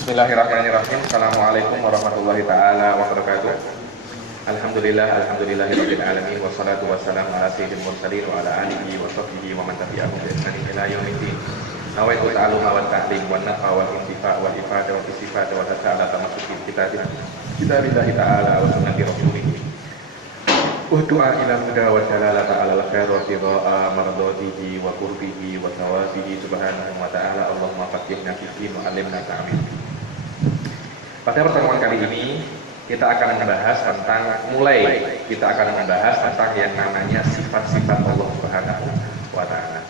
Bismillahirrahmanirrahim. Assalamualaikum warahmatullahi taala wabarakatuh. Alhamdulillahirabbil alamin wassalatu wassalamu ala sayyidil mursalin wa ala alihi wa sahbihi wa man tabi'ahum bi ihsan ila yaumiddin. Nawaitu ta'alluma wa ta'lim wa nafa wa intifa' wa ifada wa istifada wa tasala tamassuki kitabillahi ta'ala wa sunnati rasulih. Du'a ila huda wa jalalata ala al-khair wa ridha mardatihi wa qurbihi wa thawabihi subhanahu wa ta'ala. Allahumma faqihna fid-din wa 'allimna ta'wil. Pada pertemuan kali ini kita akan membahas tentang yang namanya sifat-sifat Allah Subhanahu wa taala.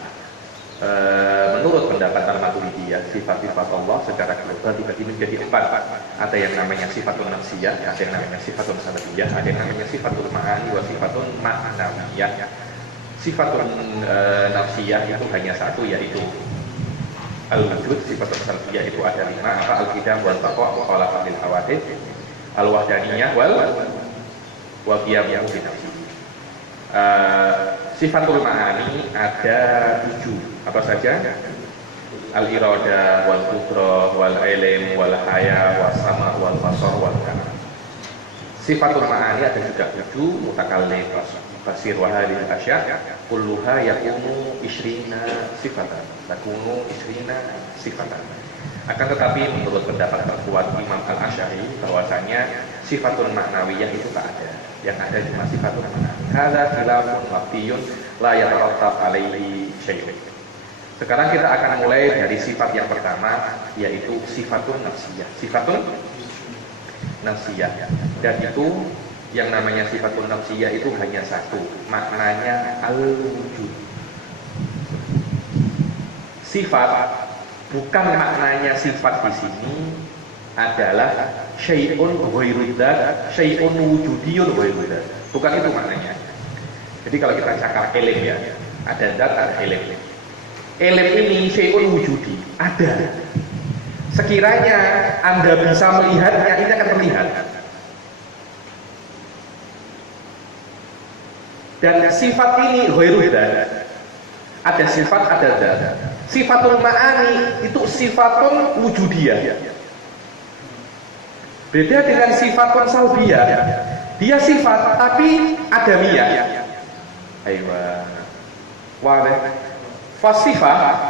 Menurut pendapat Al-Maturidiyah, sifat-sifat Allah secara global dibagi menjadi 4. Ada yang namanya sifatun nafsiyah, ada yang namanya sifatun salbiyah, ada yang namanya sifatul ma'ani wa sifatun ma'nawiyah. Sifatun nafsiyah itu hanya satu, yaitu al-wujud. Sifatun salbiyah itu ada 5, al-qidam wal baqa' wa khalaqatil hawadits, al-wahdaniyah wal qiyam bi nafsi. Sifatul ma'ani ada 7. Apa saja? Al-irada wal qudrah wal ilm wal haya was sama wal basar wal kalam. Sifatul ma'ani ada juga 7, mutakallim, fasir wa hadhihi asya' kulluha yakunu 20 sifatan. Akan tetapi menurut pendapat terkuat Imam Al-Asy'ari bahwasanya sifatul ma'nawiyah itu tak ada. Yang ada cuma sifatul ma'nawi. Hadza khilafun waqtiyun la yatarattab alaihi syai'un. Sekarang kita akan mulai dari sifat yang pertama, yaitu sifatun nafsiyah. Sifatun nafsiyah. Dan itu yang namanya sifatun nafsiyah itu hanya satu, maknanya al-wujud. Sifat, bukan maknanya sifat di sini adalah syai'un ghairu dzat, syai'un wujudiyun ghairu dzat. Bukan itu maknanya. Jadi kalau kita cakap ilm ya, ada zat, ada ilm. Ilm ini syai'un wujudi, ada. Sekiranya Anda bisa melihatnya, ini akan terlihat. Dan sifat ini ghairu dzat. Ada sifat, ada zat. Sifatul ma'ani itu sifatun wujudiyah. Beda dengan sifatun salbiyah. Dia sifat tapi adamiyah. Aywa. Fasifah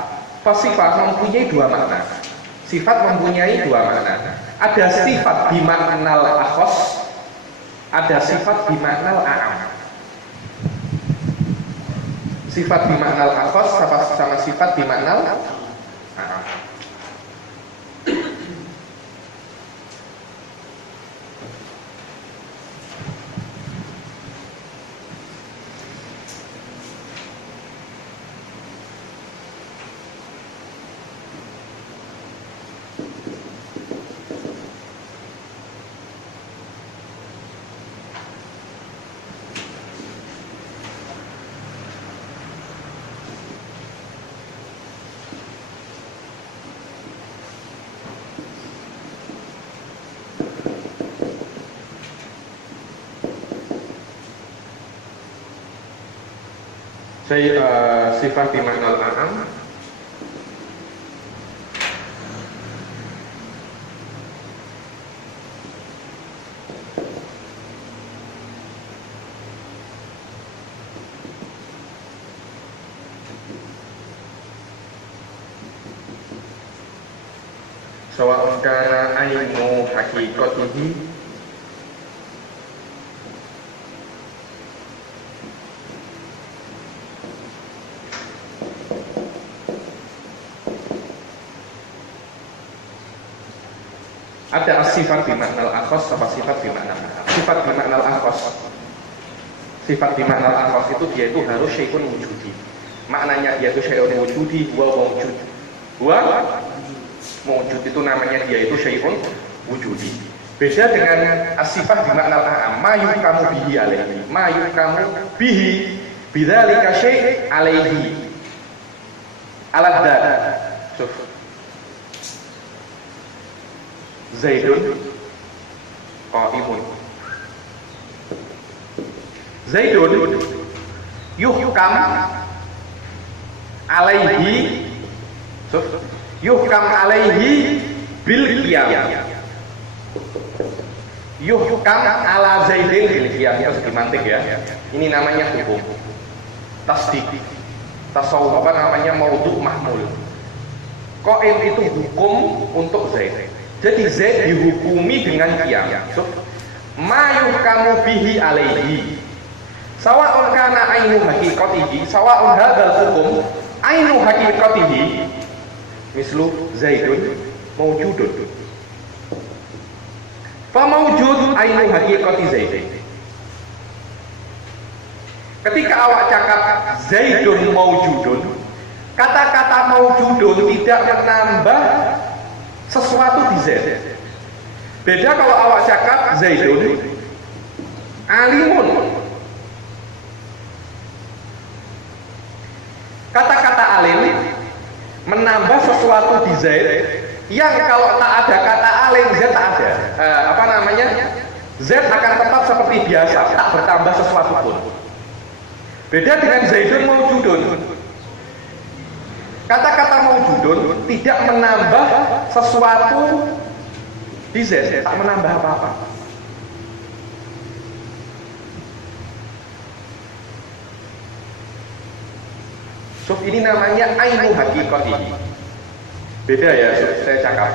mempunyai 2 makna. Sifat mempunyai 2 makna. Ada sifat bimaknal akhos, ada sifat bimaknal a'am. Sifat bimaknal akhos sama sifat bimaknal a'am. Sifat bimaknal a'am sawa'un kana ainu haqiqatihi ada sifat bimaknal akhos sama sifat bimaknal a'am. Sifat bimaknal akhos, sifat bimaknal akhos itu dia itu harus syai'un wujudi. Maknanya dia itu syai'un wujudi, wa wujud. Wujud itu namanya dia itu syai'un wujudi. Beda dengan sifat bimaknal a'am, ma yukamu bihi alaihi. Ma yukamu bihi bidzalika syai' alaihi. Al-dzat. Zaidun qa'imun. Zaidun yuhkam alaihi yuhkam alaihi bil qiyam. Yuhkam ala zaidin bil qiyam. Itu dimantik ya. Ini namanya hukum tasdik. Tasawuf apa namanya maudhu mahmul. Qaim itu hukum untuk Zaid. Jadi Zaid dihukumi dengan qiyam. So, ma yuhkamu bihi alaihi. Sawa'un kana ainu haqiqatihi, sawa'un hadzal hukum ainu haqiqatihi. Mislu Zaidun mawjudun. Fa mawjud ainu haqiqati Zaid. Ketika awak cakap Zaidun mawjudun, kata-kata mawjudun tidak menambah sesuatu di Zaid. Beda kalau awak cakap Zaidun alimun. Kata-kata alim menambah sesuatu di Zaid yang kalau tak ada kata alim Z tak ada. Z akan tetap seperti biasa, tak bertambah sesuatu pun. Beda dengan Zaidun mawjudun. Kata-kata mawjudun tidak menambah sesuatu di Z, tak menambah apa-apa. So, ini namanya ainu haqiqatihi. Beda ya, saya cakap.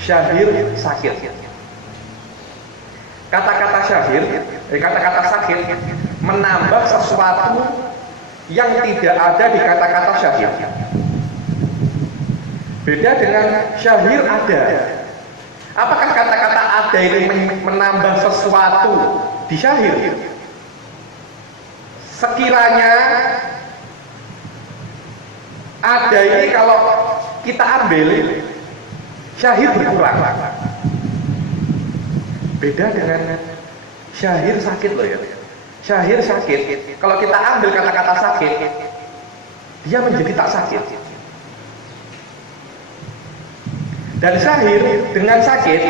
Syahir sakit. Kata-kata syahir, kata-kata sakit menambah sesuatu yang tidak ada di kata-kata syahir. Beda dengan syahir ada. Apakah kata-kata ada ini menambah sesuatu di syahir? Sekiranya ada ini kalau kita ambil syahir berkurang. Beda dengan syahir sakit loh ya. Syahir sakit, kalau kita ambil kata-kata sakit, dia menjadi tak sakit. Dan syahir dengan sakit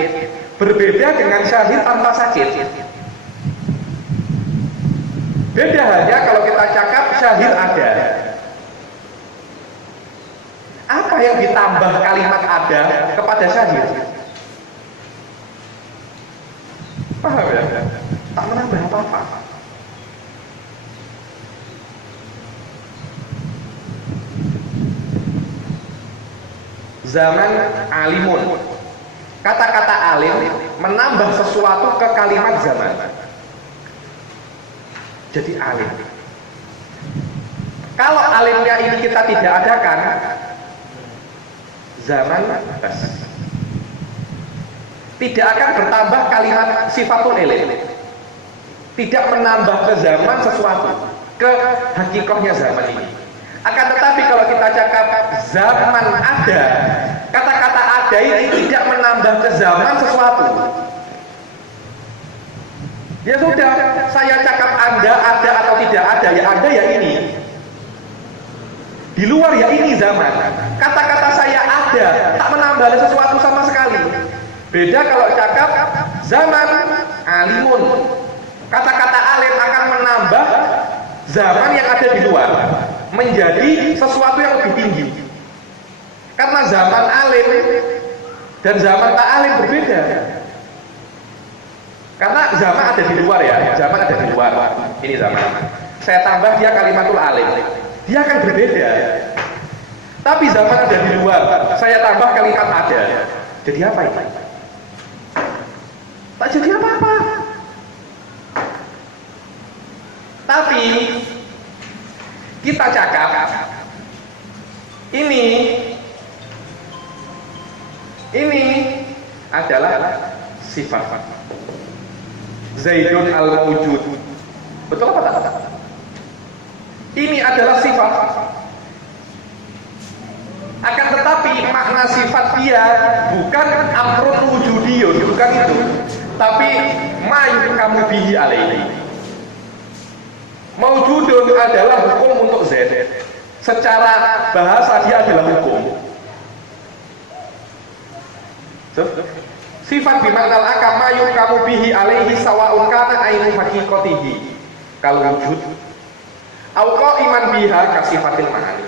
berbeda dengan syahir tanpa sakit. Beda hanya kalau kita cakap syahir ada. Apa yang ditambah kalimat ada kepada syahir? Paham ya? Tak menambah apa-apa. Zaman alimun. Kata-kata alim menambah sesuatu ke kalimat zaman. Jadi alim. Kalau alimnya ini kita tidak adakan, zaman bas. Tidak akan bertambah kalimat sifatul ilim. Tidak menambah ke zaman sesuatu, ke hakikahnya zaman ini. Akan tetapi kalau kita cakap zaman ada, kata-kata ada ini tidak menambah ke zaman sesuatu. Ya sudah, saya cakap Anda ada atau tidak ada, ya ada ya ini. Di luar ya ini zaman. Kata-kata saya ada, tak menambah sesuatu sama sekali. Beda kalau cakap zaman alimun. Kata-kata alim akan menambah zaman yang ada di luar menjadi sesuatu yang lebih tinggi. Karena zaman alim dan zaman tak alim berbeda. Karena zaman ada di luar ya, zaman ada di luar. Ini zaman. Saya tambah dia kalimatul alim. Dia akan berbeda. Tapi zaman ada di luar, saya tambah kalimat ada. Jadi apa itu? Tak jadi apa-apa. Tapi kita cakap ini adalah sifat Zaidun al-Mawjud. Betul apa tak? Ini adalah sifat. Akan tetapi makna sifat dia bukan amrun wujudiyun, bukan itu. Tapi mayu kamu bihi alaihi. Mawjudun adalah hukum untuk Zaid. Secara bahasa dia adalah hukum. Sifat bimaknal akam mayu kamu bihi alaihi sawa'un kana ainu haqiqatihi kal wujud au qa'iman biha kasifatil ma'ani.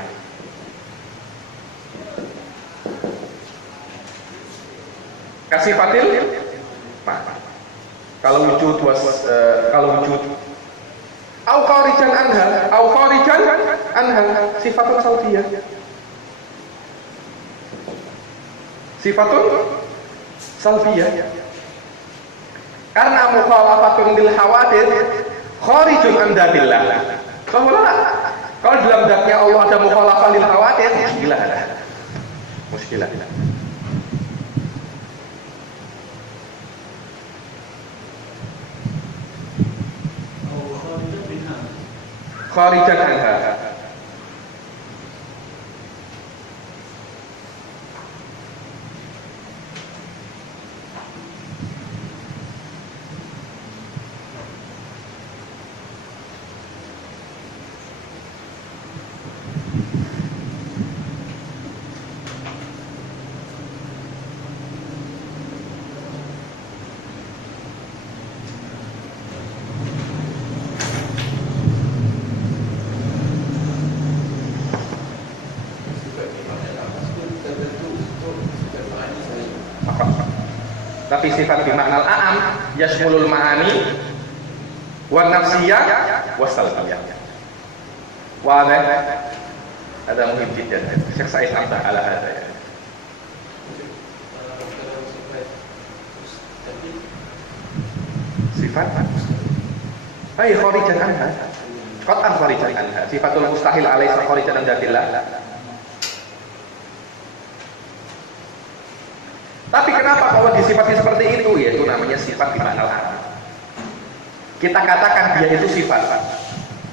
Kasifatil ma'na. Kalau wujud au kharijan anha sifatun salbiyah. Sifatun salbiyah. Karena mukhalafatun lil hawadith kharijun an datillah. Kalau dalam zatnya Allah ada mukhalafah lil hawadith, muskilah. Kharijan anha. Tapi sifat bimaknal a'am yashmulul ma'ani wa nafsiyah wa salbiyah. Wadah ada muhim jiddan. Syekh Sa'id Amdah ala hada ya. Sifat ay kharijan anha. Qat'an kharijan anha. Sifatul mustahil alaisa kharijan an dzatillah. Tapi kenapa kalau disifati seperti itu? Yaitu namanya sifat bimaknal a'am. Kita katakan dia itu sifat.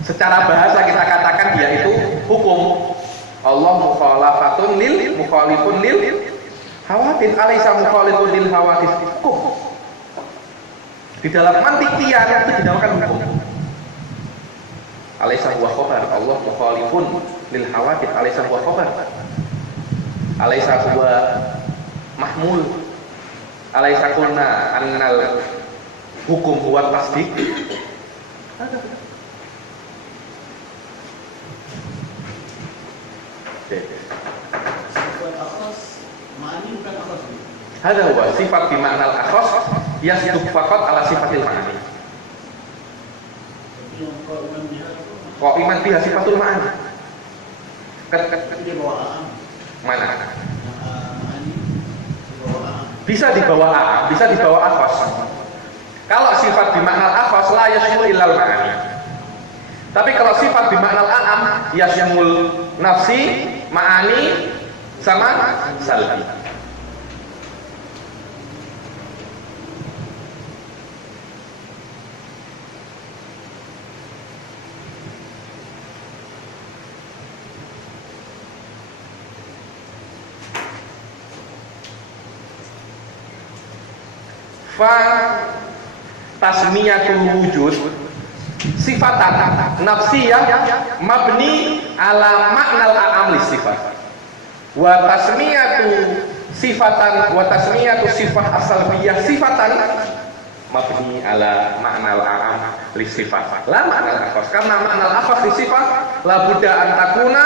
Secara bahasa kita katakan dia itu hukum. Allah mukhalafatun lil mukhalifun lil hawadits, alaisa mukhalifun lil hawadits hukum. Di dalam mantiqian itu dinamakan hukum. Alaisa huwa khabar, Allah mukhalifun lil hawadits, alaisa huwa khabar. Alaisa huwa mahmul, alaisa qulna annal hukum huwa tasdiq. Hada huwa sifat bimaknal akhas yasduq faqat ala sifatil ma'ani. Qa'iman biha sifatul ma'ani. Mana? Bisa dibawa A, bisa dibawa akhas. Kalau sifat bimaknal akhas la yashmul illal ma'ani. Tapi kalau sifat bimaknal a'am yashmul nafsi, ma'ani sama salbi. Fa tasmiyatul wujud sifatan nafsiyah mabni ala ma'nal a'am li sifat wa tasmiyatu sifatan wa tasmiyatu sifat asalbiyah sifatan mabni ala ma'nal a'am li sifat la ma'nal akhas, karena ma'nal akhas li sifat la budda an takuna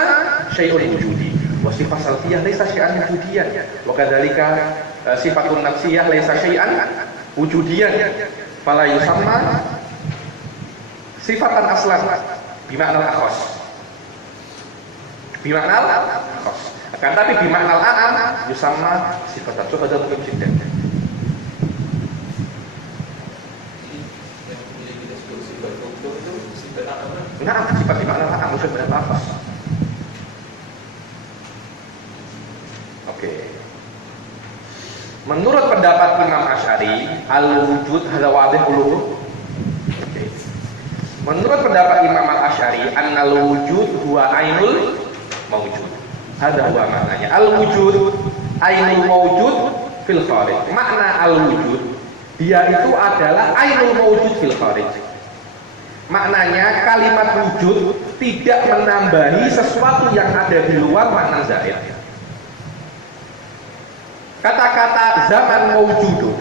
syai'un wujudi wa sifat salbiyah laisa syai'an wujudiyan wa kadzalika sifatun nafsiyah laisa syai'an wujudiyan fala yusamma sifatan aslan bimaknal akhas, bimaknal akhas. Akan tapi bimaknal a'am yusamma sifatan. Coba ada mungkin jiddan. Nah, sifat bimaknal a'am musuh berapa akhas. Oke. Menurut pendapat Imam Asy'ari, al-wujud hadza wadih ulum. Menurut pendapat Imam Al-Asy'ari, annal wujud huwa ainul mawjud. Hadza huwa maknanya. Al-wujud ainul mawjud fil kharij. Makna al-wujud dia itu adalah ainul mawjud fil kharij. Maknanya kalimat wujud tidak menambahi sesuatu yang ada di luar makna zaid. Kata-kata zaman mawjud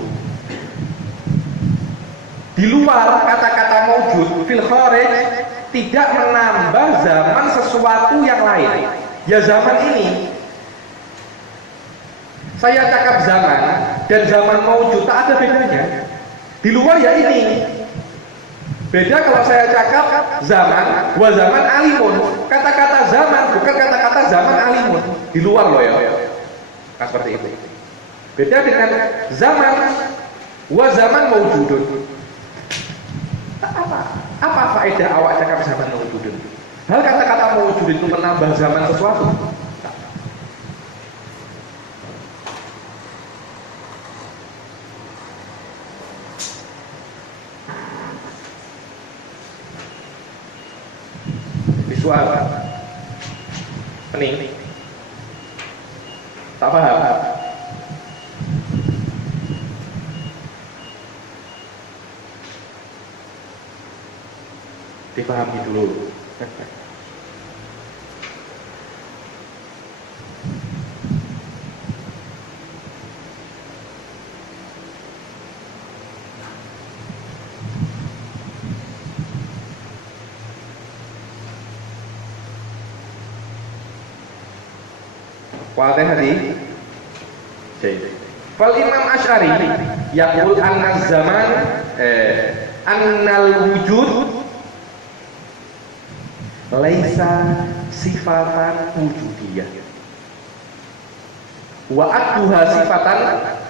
di luar kata-kata mawjud fil kharij tidak menambah zaman sesuatu yang lain. Ya zaman ini saya cakap zaman dan zaman maujud tak ada bedanya. Di luar ya ini. Beda kalau saya cakap zaman, wa zaman alimun. Kata-kata zaman bukan kata-kata zaman alimun. Di luar loh ya. Nah, seperti itu. Beda dengan zaman, wa zaman maujudun. Apa faedah awak cakap zaman maujudun? Hal kata-kata maujudun itu menambah zaman sesuatu? Visual pening tak paham. Dipahami dulu. Wadah hadi. Fal Imam Asy'ari yaqul anna zaman annal wujud laisa sifatan wujudiyah wa akduha sifatan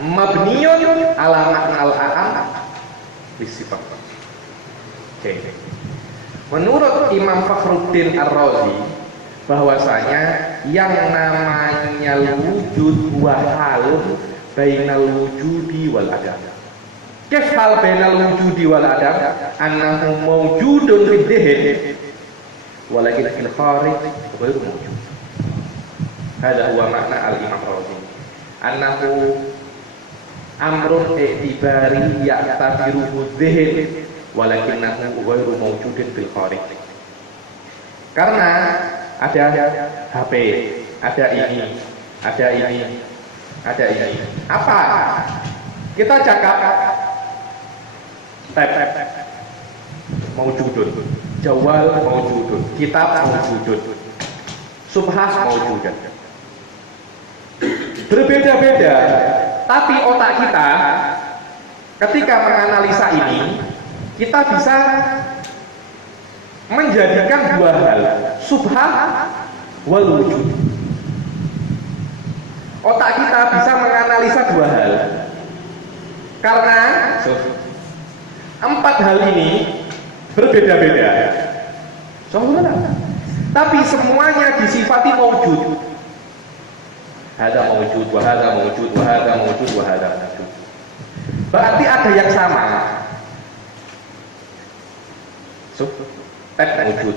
mabniyun ala maknal a'am bisifat. Menurut Imam Fakhruddin Ar-Razi bahwasanya yang namanya wujud wa halun bainal wujudi wal adam. Kif hal bainal wujudi wal adam annahu mawjudun fid dhihn walakin fil kharij ghairu mawjud. Hada huwa makna al-Imam Razi. Annahu amrun i'tibari ya'tabiruhu dhihn walakinahu ghairu mawjudin fil kharij. Karena ada HP, ada ini, ada ini, ada ini. Apa? Kita cakap tab maujudun, jawal maujudun, kitab maujudun, subhah maujudun. Berbeda-beda, tapi otak kita ketika menganalisa ini, kita bisa menjadikan dua hal, subhah wal wujud. Otak kita bisa menganalisa dua hal karena empat hal ini berbeda-beda, tapi semuanya disifati maujud. Hada maujud, wa hada maujud, wa hada maujud, wa hada maujud. Berarti ada yang sama. Tab maujud,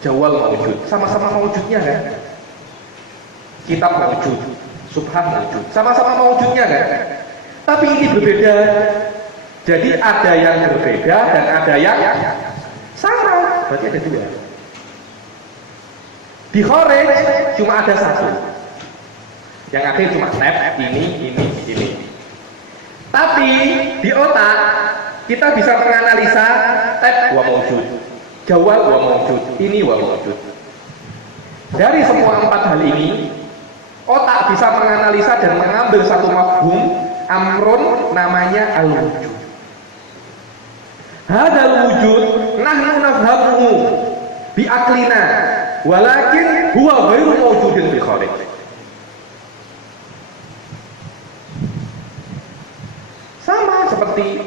jawal maujud, sama-sama maujudnya kan? Kitab maujud, subhah maujud, sama-sama maujudnya kan? Tapi ini berbeda. Jadi ada yang berbeda dan ada yang sama. Berarti ada dua. Di kharij cuma ada satu. Yang akhir cuma tab, ini. Tapi di otak kita bisa menganalisa tab wa maujud, jawab wa maujud, ini wa maujud. Dari semua empat hal ini, otak bisa menganalisa dan mengambil satu mafhum amrun namanya al-wujud. Hadal wujud nahnu nafhamuhu bi aklina walakin huwa ghairu mawjudin fil kharij. Sama seperti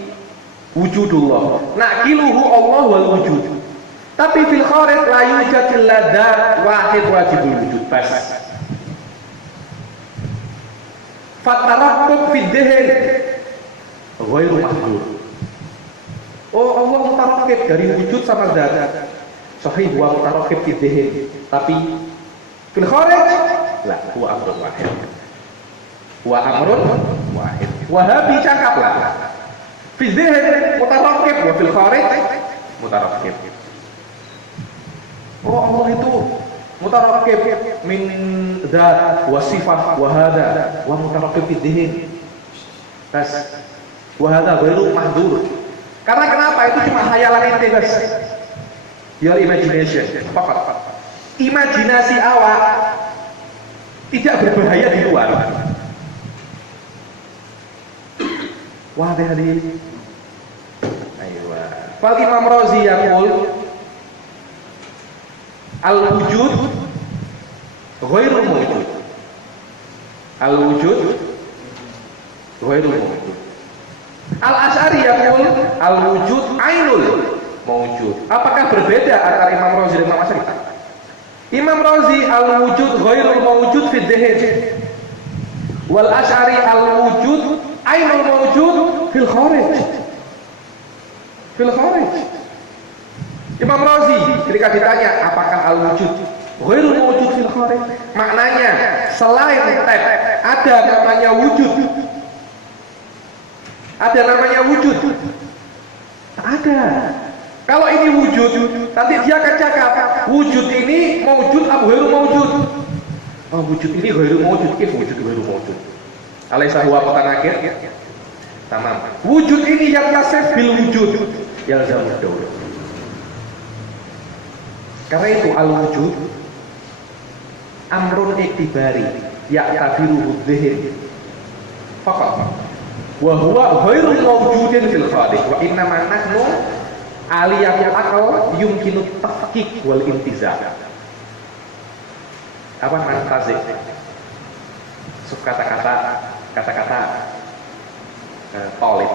wujudullah, nakiluhu Allah wal wujud. Tapi fil kharij la yujad illa dzat wahid wajibul wujud bas. Fatarakkub fid dhihn ghairu mahdur. Oh, Allah mutarakkib dari wujud sama zat. Sahih wa mutarakkib fid dhihn, tapi fil kharij la huwa amrun wahid. Wa amrun wahid. Wahabi cakaplah. Fil dhihn mutarakkib wa fil kharij mutarakkib. Oh, Allah itu mutarakkib min dzat wa sifat wa hada wa mutarakkib fid dhihn. Tas wa hada ghairu mahdur. Karena kenapa? Itu cuma khayalan ente, guys. Your imagination. Fakat. Imajinasi awak tidak berbahaya di luar. Wadah hadirin. Aywa. Fal Imam Razi yaqul al-wujud ghairu mawjud. Al-wujud ghairu mawjud. Al-Asy'ari yaqul al-wujud ainul mawjud. Apakah berbeda antara Imam Razi dan Imam Asy'ari? Imam Razi al-wujud ghairul mawjud fi dzihn. Wal Asy'ari al-wujud ainul mawjud fil kharij. Fil kharij. Imam Razi ketika ditanya apakah al-wujud ghairul mawjud fil kharij, maknanya selain tab ada namanya wujud. Ada namanya wujud. Ada. Kalau ini wujud, nanti dia akan cakap wujud ini mawjud atau ghairu mawjud. Oh, wujud ini ghairu mawjud, ini wujud ghairu mawjud. Alaysa huwa mutanakir? Tamam. Wujud ini yang yasif bil wujud, yalzamud daur. Karena itu al-wujud amrun iktibari ya'tabiruhu dzihn. Faqat. Wa huwa ghairu mawjudin fil kharij wa inna ma nahnu aliyatul aqal yumkinu tahqiq wal intizam. Apa makna tazik? Kata-kata talib.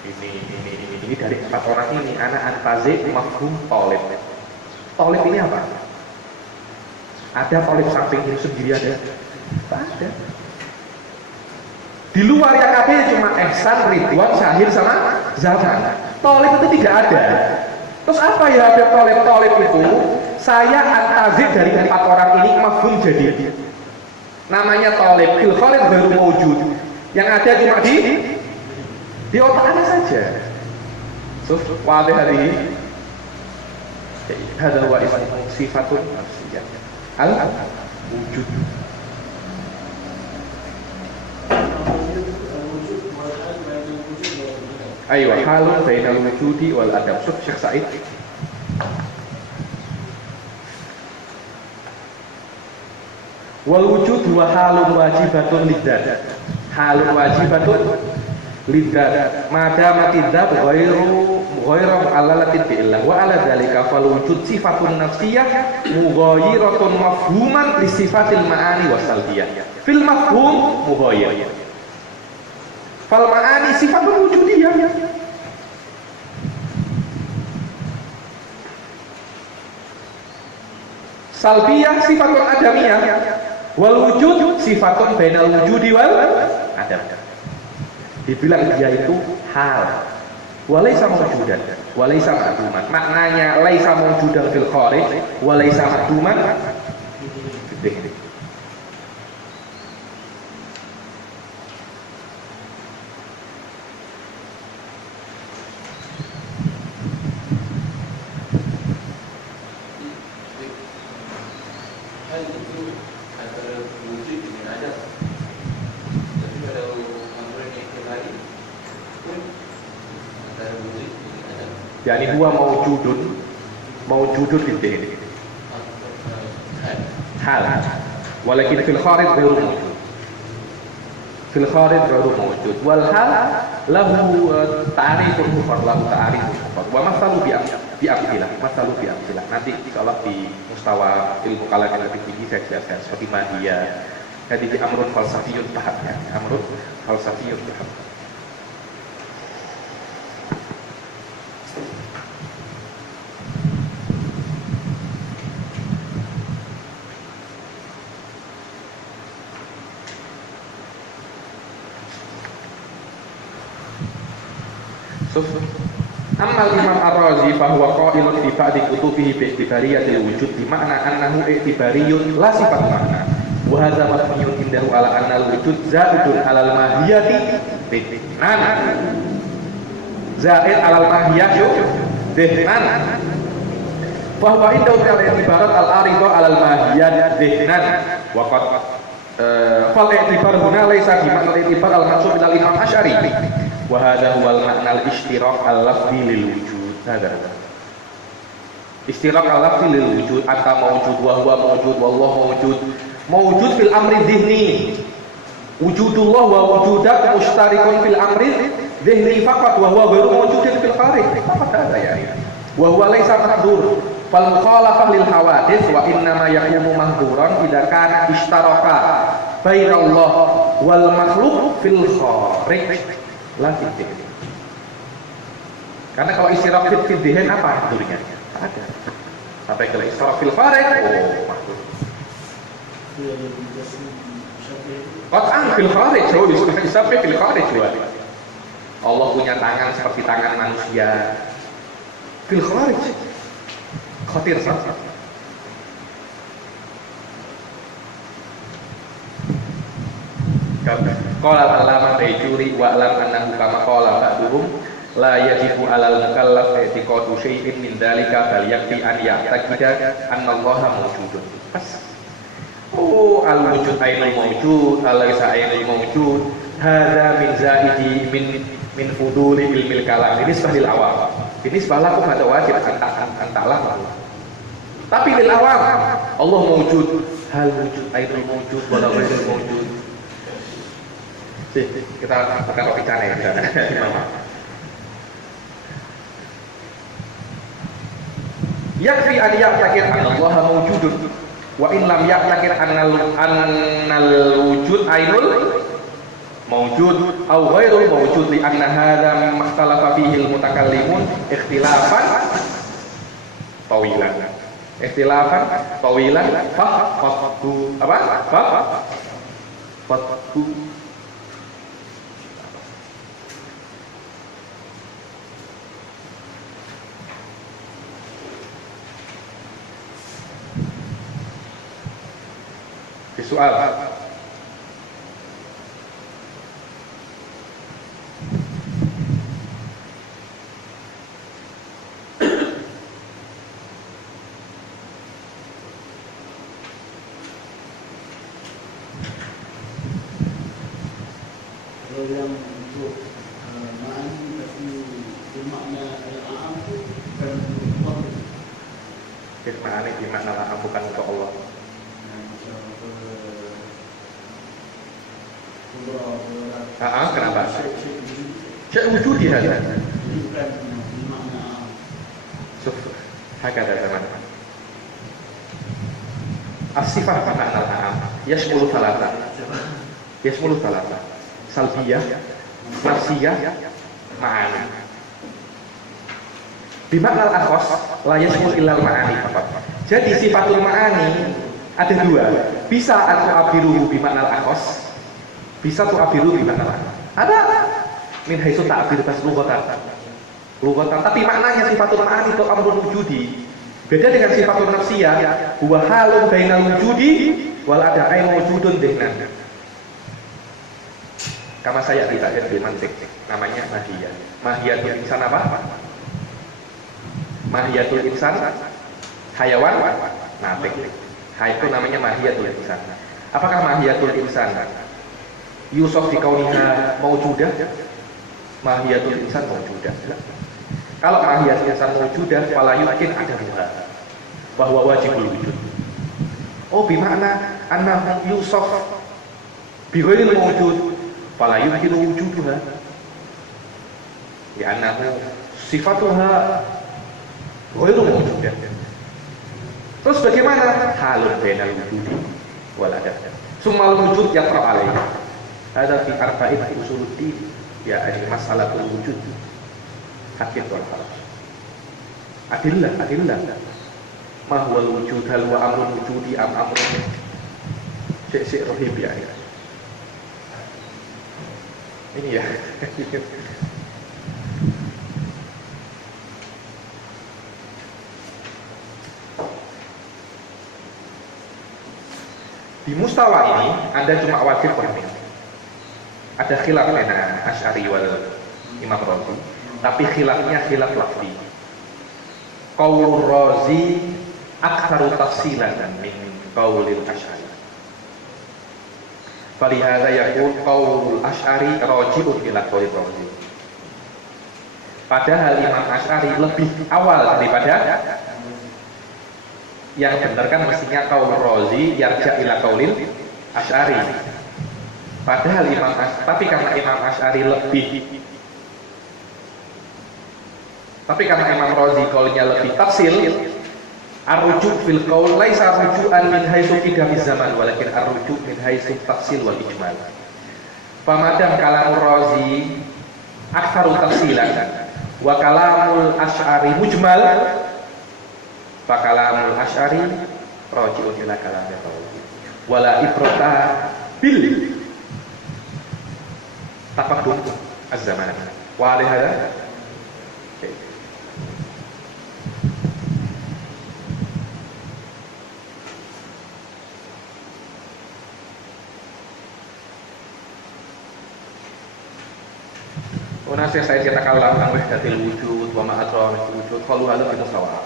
Ini dari 4 orang ini anak antazik mafhum talib. Talib ini apa? Ada talib samping ini sendiri ada? Tak ada. Di luar yang ada cuma Ihsan, Ridwan, Syahir sama Zaman. Talib itu tidak ada. Terus apa ya ada talib itu? Saya antazik dari 4 orang ini mafhum jadi. Namanya talib fil kharij baru mawjud. Yang ada cuma di otak Anda saja. So, wadah hari hada wa ismu sifatun nafsiyah. Al-wujud. Aywa halun bainal wujudi wal adab. Syekh Said. Wal wujud wa halun wajibatun lidzat. Halun wajibatun lidzat. Madamati dzat ghairu alalatin bi'illah wa ala dzalika fal wujud sifatun nafsiyah mughayyiratun mafhuman li sifatil ma'ani wasalbiyah. Fil mafhum mughayyir. Fal ma'ani sifatun wujudiyah. Salbiyah sifatun adamiyah. Wal wujud sifatun bainal wujudi wal adam. Dibilang dia itu hal. Walaysa mawjudan, walaysa ma'duman. Maknanya laisa mawjudan fil kharij, walaysa ma'duman. Yani huwa mawjudun fid din. Hal. Walakin fil kharij ghairu mawjud. Fil kharij ghairu mawjud. Wal hal lahu ta'rifun ukhra, lahu ta'rifun ukhra. Wa masalu bi amsilah. Nanti insyaallah di mustawa ilmu kalam yang lebih tinggi saya jelaskan seperti madiyah. Jadi di amrun falsafiyun tahapnya. Amrun falsafiyun tahap. Amal Imam Ar-Razi fahuwa qailun fi ba'di kutubihi bi i'tibariyatil wujud bi ma'na annahu i'tibariyun la sifat makna wa hadza mabniyun indahu ala anna al-wujud za'idun 'alal mahiyati dhihnan za'id 'alal mahiyati dhihnan bahwa indahu al-i'tibarat al-aridu 'alal mahiyati dhihnan wa qad fal i'tibar huna laysa bi ma'na al-i'tibar al-mansub ila al-Imam Asy'ari. Wa hadha huwal ma'na al-ishtirak al-lafzi lil wujud. Hadha. Ishtirak al-lafzi lil wujud, anta mawjud wa huwa mawjud wallahu mawjud. Mawjud fil amri dhihni. Wujudullah wa wujudak mustarikun fil amri dhihni faqat wa huwa ghairu mawjudin fil kharij. Apa kata ya? Wa huwa laysa mahdzur. Fal mukhalafah lil hawadits wa inna ma yaqumu mahdzuran idza kana ishtaraka bainallah wal makhluk fil kharij. La fitin. Karena kalau istiraf fil dhihin apa mahdurnya? Ada. Sampai kalau istiraf fil kharij, oh mahdzur. Qat'an fil kharij, sampai fil kharij juga. Allah punya tangan seperti tangan manusia. Fil kharij. Khatir sangat. Qala al-alama Baijuri wa alam annahu kama qala ba'duhum la yajibu 'alal mukallaf i'tiqadu syai'in min dzalika bal yakfi an ya'taqida anna Allaha mawjudun. Oh, al-wujud ainul mawjud, alaysa ainul mawjud, hadza min zaidi min fuduli ilmil kalam. Ini nisbah lil awam. Ini nisbah lakum hadza wajib antalah. Tapi lil awam Allah mawjud, hal wujud ainul mawjud wala ghairul mawjud. Kita akan bicara ya. Yakfi an ya'taqid anna Allaha mawjudun. Wa in lam ya'taqid annal wujud ainul mawjud aw ghairul mawjud li anna hadza mimma ikhtalafa fihi al mutakallimun ikhtilafan tawilan faqtu apa faqtu soal. Kalau yang untuk ma'ani tapi bermakna al-a'am itu bukan untuk Allah. Ma'ani bermakna al-a'am bukan untuk Allah. Kenapa? Syai' wujudi hada. Syuf, hakada zaman. As-sifat makna al-a'am yashmulu thalatha. Salbiyah, nafsiyah, ma'ani. Bimakna al-akhos la yashmul illa al-ma'ani faqat. Jadi sifatul ma'ani ada dua. Bisa al-abiruhu bimakna al-akhos. Bisa tu'abiru bimakna al-akhos. Ada min haitsu ta'bir tas lughatan, tapi maknanya sifatul ma'ani itu amrun wujudi. Beda dengan sifatul nafsiyah, huwa halun bainal wujudi wal ada'i mawjudun dihnan. Kama saya tidak di mantik, namanya mahiyah. Mahiyatul insan apa? Mahiyatul insan hayawan natik. Itu namanya mahiyatul insan. Apakah mahiyatul insan Yusuf di kauniha mawjudah? Mahiyatul insan mawjudah. Kalau mahiyatul insan mawjudah, fala yumkin ada dua, bahwa wajibul wujud. Oh, bimakna anna Yusuf bi ghairil mawjud, fala yumkin wujuduha. Ya annahu sifatuha ghairu mawjudah. Terus bagaimana? Halun bainal wujudi wal adab. Summal wujud yatra alaihi. Ada fi arba'in usuluddin, ya ini masalatul wujud, hakik wal khalq. Adillah. Ma huwal wujud, hal wa amrun wujudi am amrun syai' rohib ya. Ini ya. Di mustawa ini Anda cuma wajib pahami. Ada khilaf baina Asy'ari wal Imam Razi, tapi khilafnya khilaf lafzi. Qaulur Razi aktsaru tafsilan min qaulil Asy'ari. Falihadza yaqul qaulul Asy'ari raji'un ila qaulir Razi. Padahal Imam Asy'ari lebih awal daripada yang benar kan mestinya qaulur Razi yarja ila qaulil Asy'ari. Padahal tapi karena Imam Asy'ari tapi karena Imam Razi qaulnya lebih tafsil, ar-rujuk fil qaul laisa rujukan min haitsu qidamiz zaman walakin ar-rujuk min haitsu tafsil wal ijmal. Pamadam kalamur Razi aktsaru tafsilan wa kalamul Asy'ari mujmal, fa kalamul Asy'ari raji'un ila kalamir Razi wala ibrata bil tafaqquh az-zaman wa alihada. Unasih saya yatakalam an wahdatil wujud wa ma adra'atil wujud qalu halu itu sawab.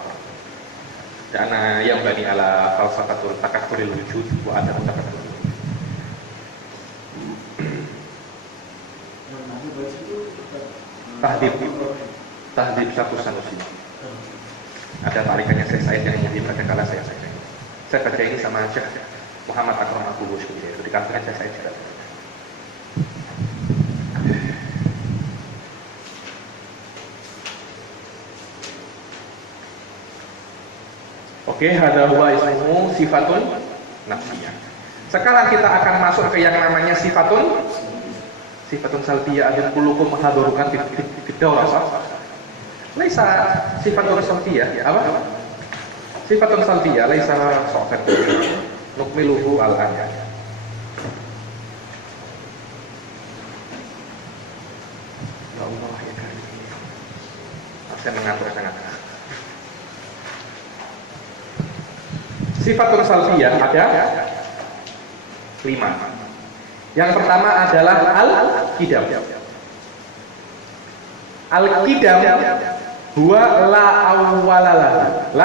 Karena yang bani ala falsafatul takakkuril wujud wa adam takakkur. Tahdib satu Sanusi. Ada tarikannya saya yang mungkin mereka kalah saya. Saya baca ini sama Syekh Muhammad Akram Al-Qubus itu di kantornya saya juga. Oke, hadza huwa ismuhu sifatun nafsiyah. Sekarang kita akan masuk ke yang namanya sifatun salbiyah. Adil kulukum hadarukan bidawrasah. Laisa sifatun salbiyah, apa? Sifatun salbiyah laisa so'fat. Nukmiluhu al-an. Ya Allah ya Karim. Saya mengatur sangat. Sifatun salbiyah ada 5. Yang pertama adalah al-qidam. Al-qidam huwa la awwalalahu.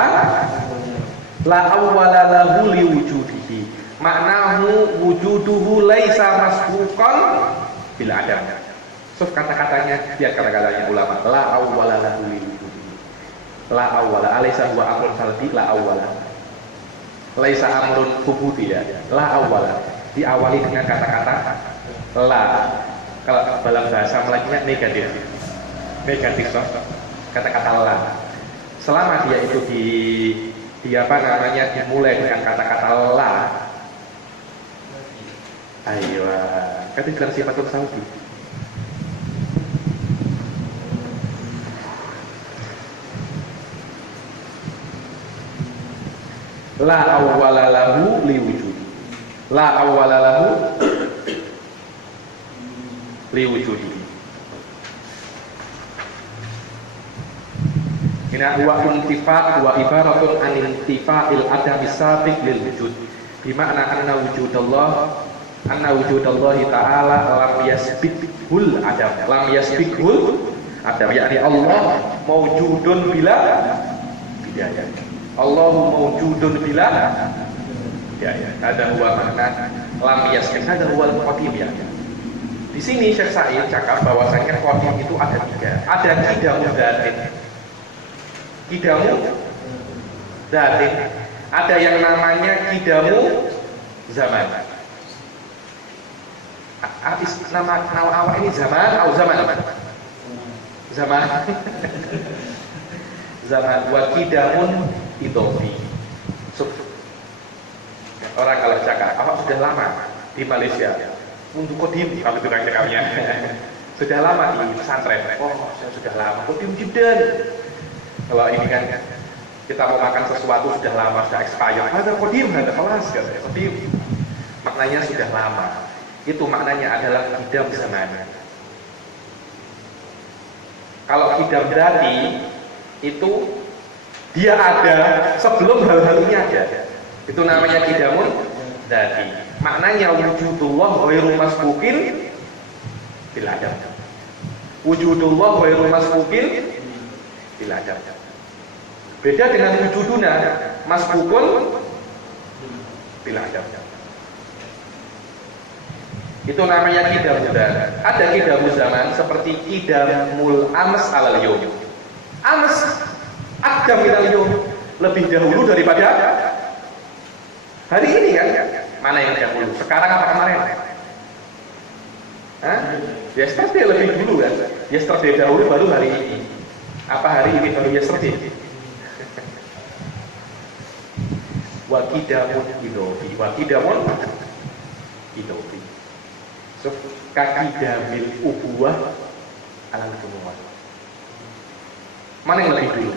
La awwalalahu li wujudihi. Maknahu wujuduhu laisa masbuqan bil adam. Suf kata-katanya, dia kata-katanya ulama. La awwalalahu li wujudihi. La awwala alaysa huwa amrun salbi la awwala. Laisa amrun thubuti ya. La awwala. Diawali dengan kata-kata la. Kalau dalam bahasa Melayu negatif. Negatif kata-kata la. Selama dia itu dimulai dengan kata-kata la. Ayo, kata dalam sifatun salbi. La awwala lahu liwujudi. La awwala lahu liwujudi. Ina huwa intifa' wa ibaratun an intifa'il adami sabiq lil wujud. Bima'na anna wujudallahi ta'ala lam yasbiqhul adam. Lam yasbiqhul adam, yakni Allah mawjudun bila bidayah. Allahu mawjudun bila ya ada huwa makna lam yasbiq, ada huwa al-qadim ya. Di sini Syekh Sa'id cakap bahwasanya qadim itu ada 3. Ada qidamu dzatin. Qidamu dzatin. Ada yang namanya qidamu zaman. Nama awal ini zaman atau zaman? Zaman. Zaman wa qidamun idofi. Orang kalau cakap, apa sudah lama di Malaysia untuk kodim, kalau tukang cakapnya sudah lama di pesantren. Oh, saya sudah lama kodim jidan. Kalau ini kan kita mau makan sesuatu sudah lama, sudah expired. Ada kodim, ada kelas, katanya kodim. Maknanya sudah lama. Itu maknanya adalah qidam zaman. Kalau qidam berarti itu dia ada sebelum hal-hal ini ada. Itu namanya qidamun dzati. Maknanya wujudullah ghairu masbuqin bil adam. Wujudullah ghairu masbuqin bil adam. Beda dengan wujuduna masbuqun bil adam. Itu namanya qidamul dzati. Ada qidamul zaman seperti qidamul ams alal yawm. Ams Adam minal yawm, lebih dahulu daripada hari ini kan? Mana yang dahulu? Sekarang apa kemarin? Hah? Yesterday lebih dulu kan? Yesterday dahulu baru hari ini. Apa hari ini baru yesterday? Wakidamun idofi, wakidamun idofi. So, kaki damil ubuah alal bunuah. Mana yang lebih dulu?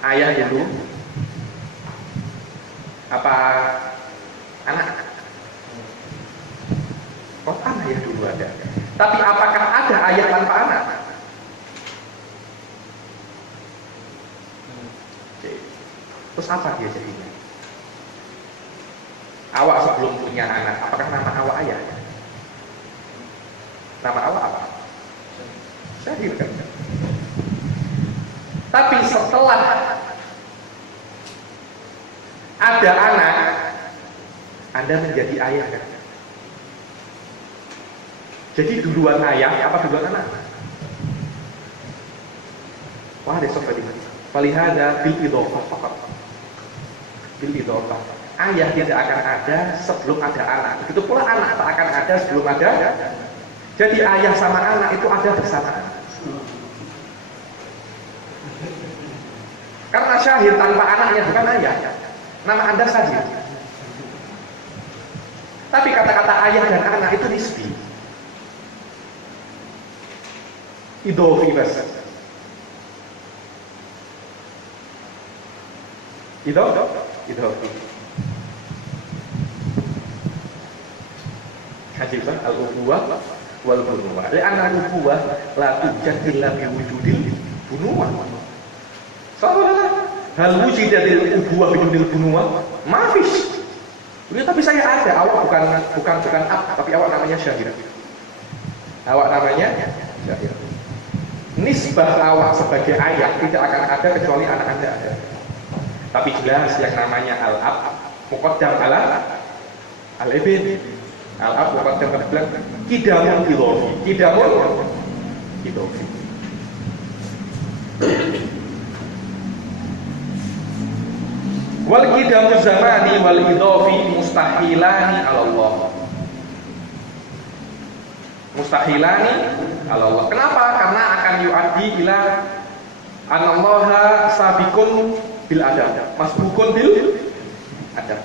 Ayah dulu? Apa anak? Oh, anak ya dulu ada. Tapi apakah ada ayah tanpa anak? Oke. Terus apa dia jadinya? Awak sebelum punya anak, apakah nama awak ayah? Nama awak apa? Syahid kan? Tapi setelah ada anak, Anda menjadi ayah kan? Jadi duluan ayah apa duluan anak? Wah, besok tadi. Falihada bil idhofah faqat. Bil idhofah. Ayah tidak akan ada sebelum ada anak. Begitu pula anak tak akan ada sebelum ada. Jadi ayah sama anak itu ada bersamaan. Karena syahid tanpa anaknya bukan ayah. Nama Anda syahid. Tapi kata-kata ayah dan anak itu nisbi. Idhofi bas. Idhofi. Hajibah al-ubuwah wal bunuwah. Li'anna al-ubuwah la tujad illa bi wujudil bunuwah. Saudara, hal wujidatil ubuwah bidunil bunuwah? Mafis. Tapi saya ada, awak bukan ab, tapi awak namanya syahid. Awak namanya syahid. Nisbah awak sebagai ayah tidak akan ada kecuali anak Anda ada. Tapi jelas yang namanya al-ab muqaddam ala al-ibn. Al-ab muqaddam ala kidamun idhofi. Kidamun idhofi. Wal kidamu zamani wal idhofi mustahilani ala Allah. Mustahilani ala Allah. Kenapa? Karena akan yu'addi ila anallaha sabiqun bil adab, masbukun bil adab.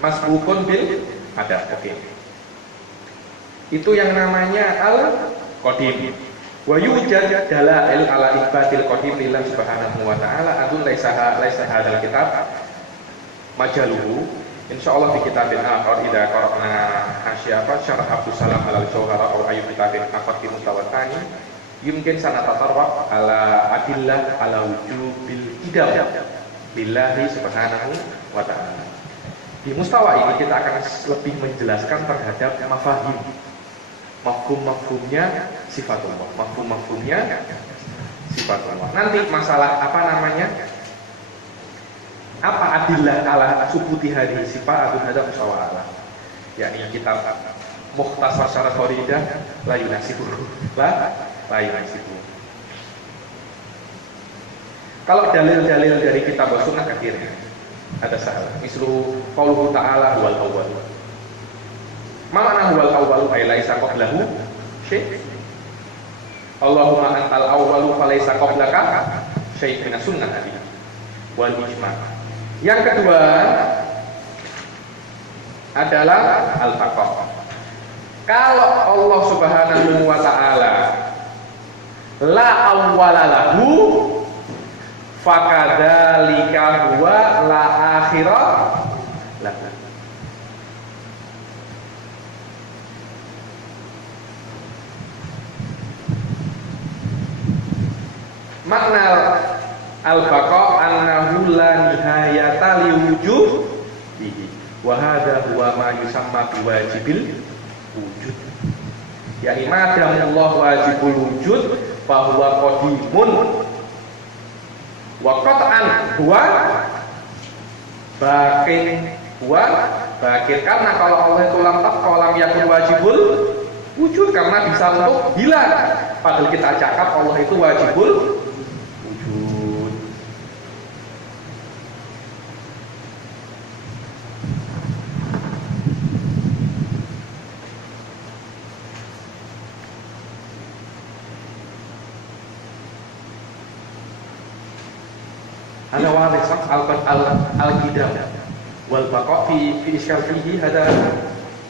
Masbukun bil adab. Oke. Itu yang namanya al-qadim. Wa yujad dalail ala ibatil qadim lillahi subhanahu wa ta'ala adun laisa hadzal kitab majaluhu. Insyaallah di kitabin akhar idza qara'na hasyifa syarah Abdus Salam alal Jauhara aw ayu kitabin akhar fi mutawattani yumkin sanatatarraf ala adillah ala wujubil qidam billahi subhanahu wa ta'ala. Di mustawa ini kita akan lebih menjelaskan terhadap mafahim, mafhum-mafhumnya sifatullah, mafhum-mafhumnya sifatullah. Nanti masalah apa namanya? Apa adillah ala subuti hadhihi sifat atau hadza musyawarah. Yakni kitab Mukhtasar Syarah Faridah la yunasibu. La yunasibu. Kalau dalil-dalil dari kitab wa sunnah akhirnya ada salah. Mislu qauluhu ta'ala wal awwal. Mana huwal awwalu ay laisa qablahu syai'. Allahumma antal awwalu falaysa qablaka syai' min sunnati wal ijma'. Yang kedua adalah al-baqah. Kalau Allah Subhanahu wa ta'ala la awwala lahu fakadzalika huwa la akhirah lahu. Makna al-baqa annahu la nihayata li wujudihi wa hadha huwa ma yusamma biwajibil wujud. Yani madamullah wajibul wujud fa huwa qadimun wa qat'an huwa baqin karena kalau Allah itu lam yakun wajibul wujud karena bisa untuk hilang. Padahal kita cakap Allah itu wajibul wujud. Ada warisan al-qidam wal baqa fi iskal fihi hada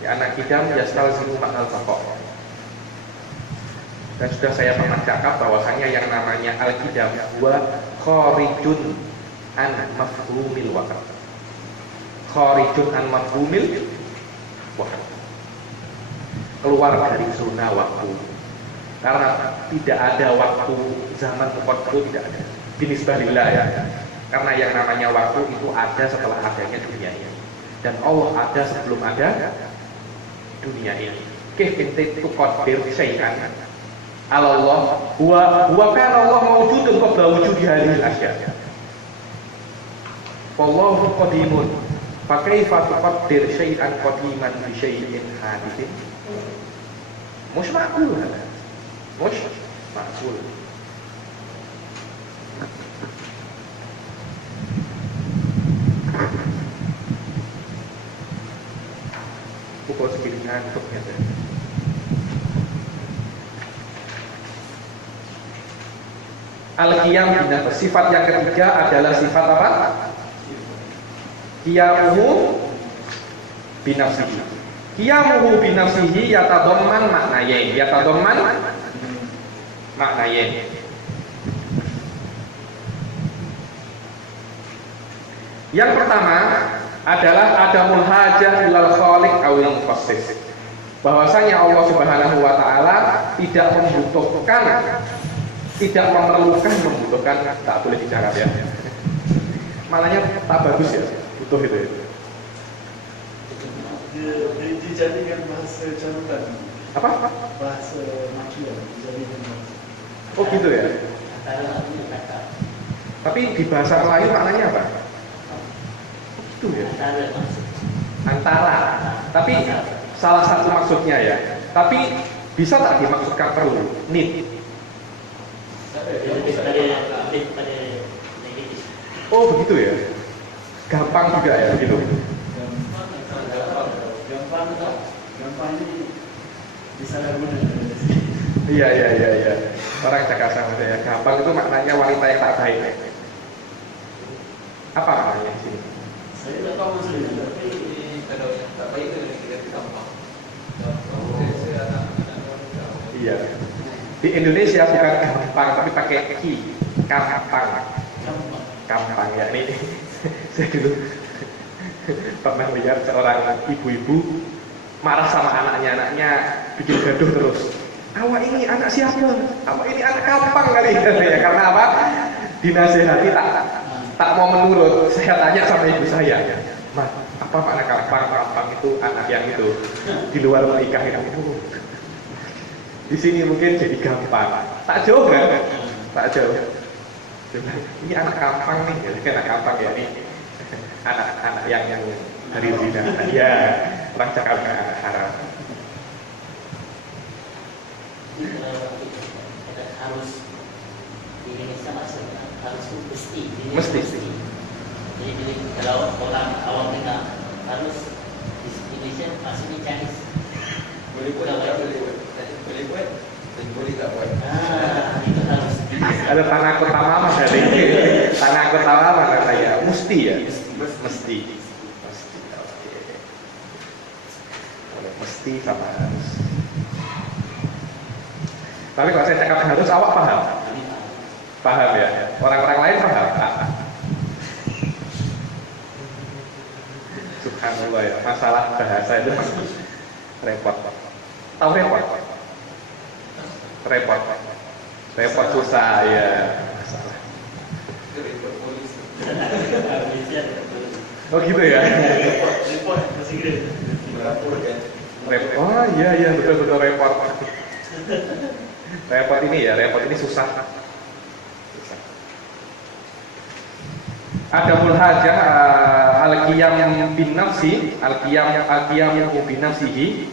ya anak qidam yastalzimu ma'al baqa. Dan sudah saya pernah cakap bahwasanya yang namanya al-qidam huwa kharijun an mafhumil waqt. Kharijun an mafhumil waqt. Keluar dari zona waktu. Karena tidak ada waktu zaman waktu tidak ada. Binisbalillah ya. Karena yang namanya waktu itu ada setelah adanya dunia ini. Dan Allah ada sebelum ada dunia ini. Kif inti tuqaddir syai'an. Allah huwa kana Allah mawjudun qabla wujudi hadhil asya. Wallahu qadimun. Fa kaifa tuqaddir syai'an qadiman bi syai'in hadithin? Mush ma'qul hada. Mush ma'qul. Pukul segini ngantuknya saya. Al-qiyam binafs. Sifat yang ketiga adalah sifat apa? Qiyamuhu binafsihi. Qiyamuhu binafsihi yatadamman maknayen. Yatadamman maknayen. Yang pertama adalah adamul hajah ilal khaliq awil mukhassis. Bahwasanya Allah Subhanahu wa taala tidak membutuhkan tak boleh bicara ya. Malahnya tak bagus ya, butuh itu ya. Dijadikan bahasa carutan. Apa? Bahasa makian dijadikan bahasa. Oh gitu ya. Tapi di bahasa Melayu maknanya apa? Itu ya. Antara. Tapi salah satu maksudnya ya. Tapi bisa tak dimaksudkan perlu? Need. Oh begitu ya. Gampang juga ya begitu. Gampang ini disalahgunakan. Iya. Orang cakap sama saya. Gampang itu maknanya wanita yang tak baik. Apa maknanya di sini? Saya tidak tahu maksudnya. Tapi kalau yang tak baik itu yang kita gampang. Iya. Di Indonesia bukan gampang tapi pakai ki. Gampang ya. Ini saya dulu pernah lihat seorang ibu-ibu marah sama anaknya bikin gaduh terus. Awak ini anak siapa? Awak ini anak gampang kali ya. Karena apa? Dinasehati tak mau menurut. Saya tanya sama ibu saya, "Mas, apa makna gampang? Gampang itu anak yang itu di luar menikah itu." Di sini mungkin jadi gampang. Tak jauh kan? Tak jauh. Ini anak gampang nih, jadi anak gampang ya nih. Anak yang dari zina. Ya, orang cakap anak haram. Harus di Indonesia maksudnya harus mesti. Jadi kalau orang awam kita harus di Indonesia maksudnya Chinese. Boleh buat tak buat. Itu harus. Ada tanah kota mama dari tanah kota mama katanya mesti ya. Mesti. Mesti sama harus. Tapi kalau saya cakap harus, awak paham? Paham ya? Orang-orang lain paham? Subhanallah ya, masalah bahasa itu repot. Tahu repot? Repot susah ya. Masalah. Oh gitu ya? Report masih gede. Repot. Oh iya betul repot. Repot ini susah. Adamul hajah al-qiyam bin nafsi, al-qiyam bin nafsihi.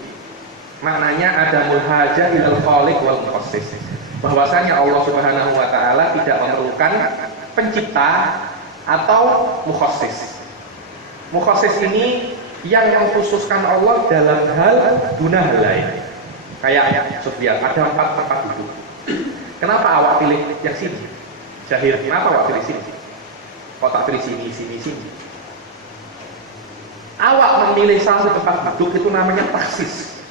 Maknanya adamul hajah ilal khaliq wal mukhassis. Bahwasanya Allah Subhanahu wa taala tidak memerlukan pencipta atau mukhassis. Mukhassis ini yang mengkhususkan Allah dalam hal guna hal lain. Kayak Sufyan, ada 4 tempat duduk. Kenapa awak pilih yang sini? Syahir, kenapa awak pilih sini? Kok tak pilih sini, sini, sini. Awak memilih salah satu tempat duduk itu namanya taksis.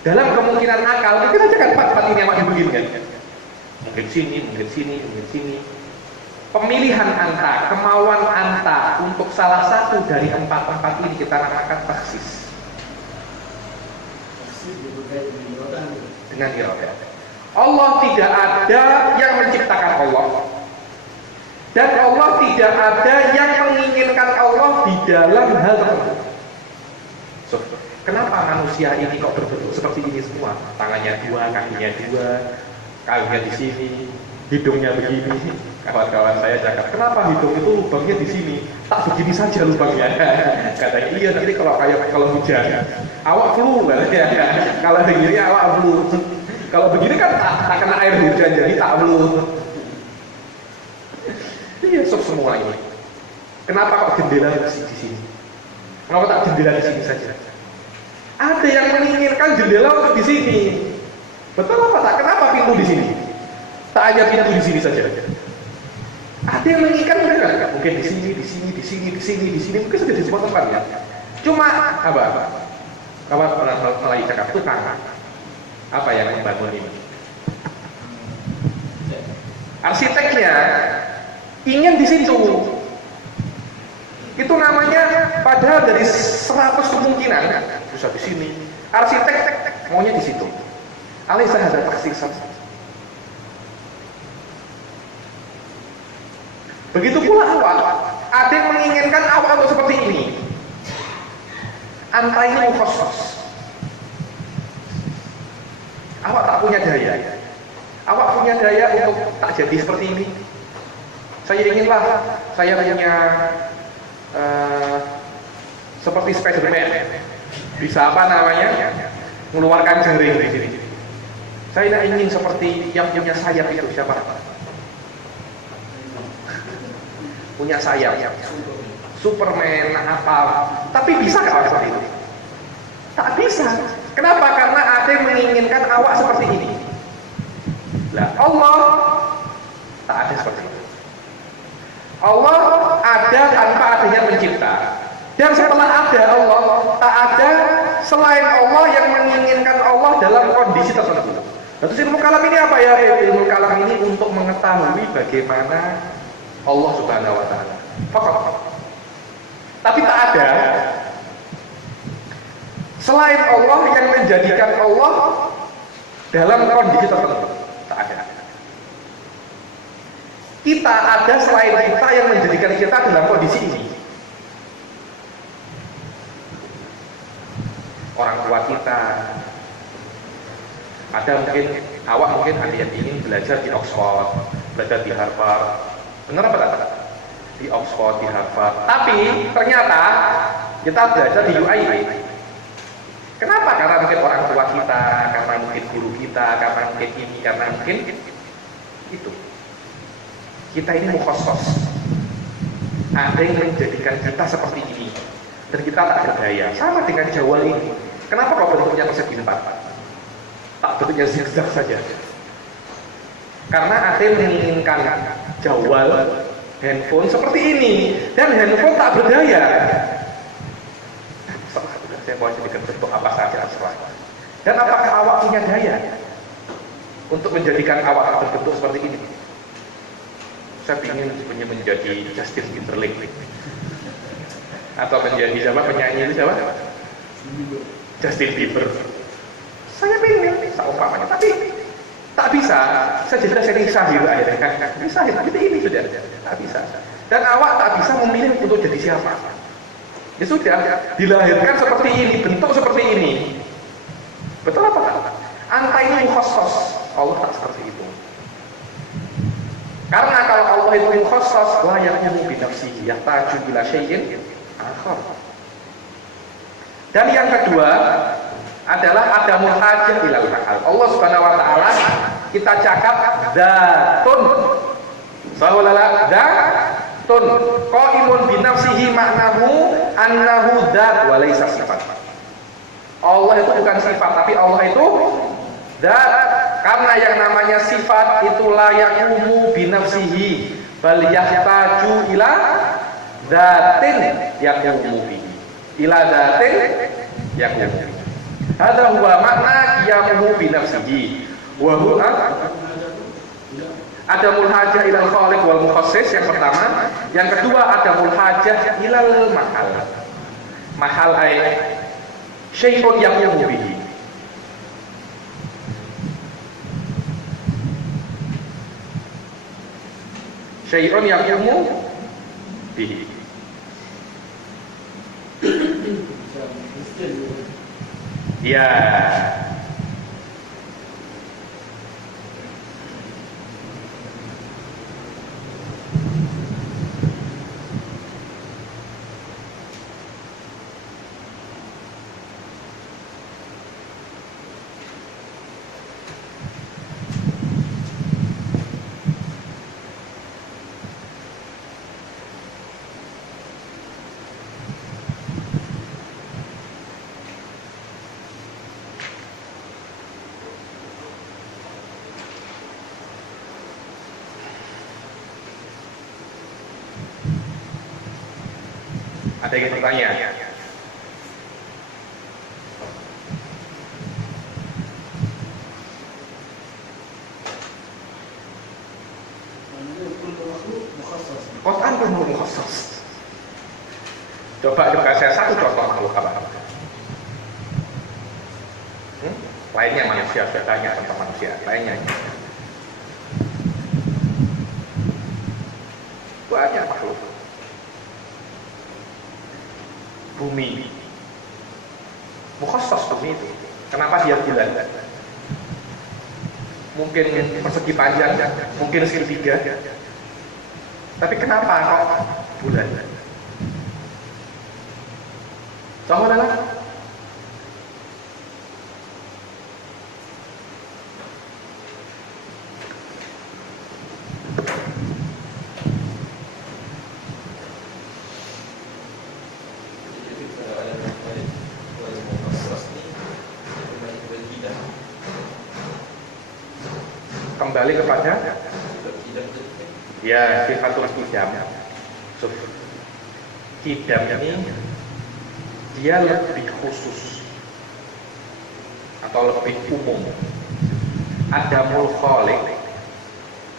Dalam kemungkinan akal, mungkin aja kan tempat ini awak begini kan. Mungkin sini, mungkin sini, mungkin sini. Pemilihan anta, kemauan anta untuk salah satu dari 4 tempat ini kita namakan taksis. Dengan iradah. Allah tidak ada yang menciptakan Allah. Dan Allah tidak ada yang menginginkan Allah di dalam hal tertentu. So, kenapa manusia ini kok berbentuk seperti ini semua? Tangannya 2, kakinya 2, kakinya di sini, hidungnya begini. Kawan-kawan saya cakap, kenapa hidung itu lubangnya di sini? Tak begini saja lubangnya. Katanya, iya nanti kalau hujan, awak flu katanya. Kalau begini awak flu. Kalau begini kan tak kena air hujan, jadi tak flu. Iya, semua ini. Kenapa kok jendela di sini? Kenapa tak jendela di sini saja? Ada yang menginginkan jendela untuk di sini. Betul apa tak? Kenapa pintu di sini? Tak hanya pintu di sini saja. Ada yang menginginkan mereka, mungkin di sini, di sini, di sini, di sini, di sini, mungkin sudah di semua tempat ya. Cuma apa? Kawan Melayu cakap tukang. Apa yang membangun ini? Arsiteknya ingin di situ. Itu namanya padahal dari 100 kemungkinan bisa di sini. Arsitek maunya di situ. Alisa ada taksisan. Begitu pula awak, ada yang menginginkan awak untuk seperti ini. Anta ini mukhassas. Awak tak punya daya. Awak punya daya untuk tak jadi seperti ini. Saya inginlah saya punya seperti Spiderman. Bisa apa namanya? Mengeluarkan jaring di sini. Saya ingin seperti yang punya sayap itu siapa? Punya sayap, Superman apa, tapi bisa nggak seperti itu? Tak bisa. Kenapa? Karena ada yang menginginkan awak seperti ini. Lah Allah tak ada seperti itu. Allah ada tanpa adanya pencipta. Dan setelah ada Allah, tak ada selain Allah yang menginginkan Allah dalam kondisi tertentu. Lalu ilmu kalam ini apa ya? Ilmu kalam ini untuk mengetahui bagaimana Allah Subhanahu wa ta'ala. Tapi tak ada selain Allah yang menjadikan Allah dalam kondisi tertentu. Tak ada. Kita ada selain kita yang menjadikan kita dalam kondisi ini. Orang tua kita. Ada mungkin awak mungkin ada yang ingin belajar di Oxford, belajar di Harvard. Benar apa tak? Di Oxford, di Harvard. Tapi ternyata kita belajar di UAI. Kenapa? Karena mungkin orang tua kita, karena mungkin guru kita, karena mungkin ini, karena mungkin itu. Kita ini mukhassas. Ada yang menjadikan kita seperti ini. Dan kita tak berdaya. Sama dengan Jawal ini. Kenapa kok bentuknya persegi 4? Tak bentuknya zigzag saja. Karena ada yang menginginkan Jawal, handphone seperti ini, dan handphone tak berdaya. Saya mau jadikan bentuk apa saja terserah. Dan apakah awak punya daya untuk menjadikan awak berbentuk seperti ini? Saya ingin sebenarnya menjadi Justin Timberlake atau menjadi siapa penyanyi itu siapa? Justin Bieber. Saya ingin seumpamanya, tapi tak bisa. Saya jelas ini sahil akhirnya. Ini sahil, tapi ini sudah tak bisa. Dan awak tak bisa memilih untuk jadi siapa. Ya sudah, dilahirkan seperti ini, bentuk seperti ini. Betul apa tak? Anta ini mukhassas. Allah tak seperti itu. Karena kalau Allah itu mukhassas, la yakunu bi nafsihi yahtaju ila syai'in akhar. Dan yang kedua adalah adamul hajah ilal akal. Allah Subhanahu wa taala kita cakap dzatun. Sawalala dzatun qaimun bi nafsihi maknahu annahu dzat wa laisa sifat. Allah itu bukan sifat, tapi Allah itu dzat. Karena yang namanya sifat itu la yaqumu bi nafsihi, bal yahtaju ila dzatin yaqumu bihi. Ila dzatin yaqumu bihi. Hadza huwa makna qiyamuhu bi nafsihi. Wa huwa adamul hajah ilal khaliq wal mukhassis yang pertama, yang kedua adamul hajah ilal mahal. Mahal ay syai'un yaqumu bihi. Syai'un yaqumu bihi. Ya. Ada yang bertanya? Quran pun mukhassas. Coba saya satu contoh makhluk apa? Lainnya manusia, saya tanya tentang manusia. Lainnya banyak makhluk. Bumi, mukhassas bumi itu. Kenapa dia bulan? Mungkin persegi panjang, mungkin segitiga. Tapi kenapa kok bulan? Tahu lah. Kembali kepada ya sifatul kidam. Kidam ini dia lebih khusus atau lebih umum. Adamul khaliq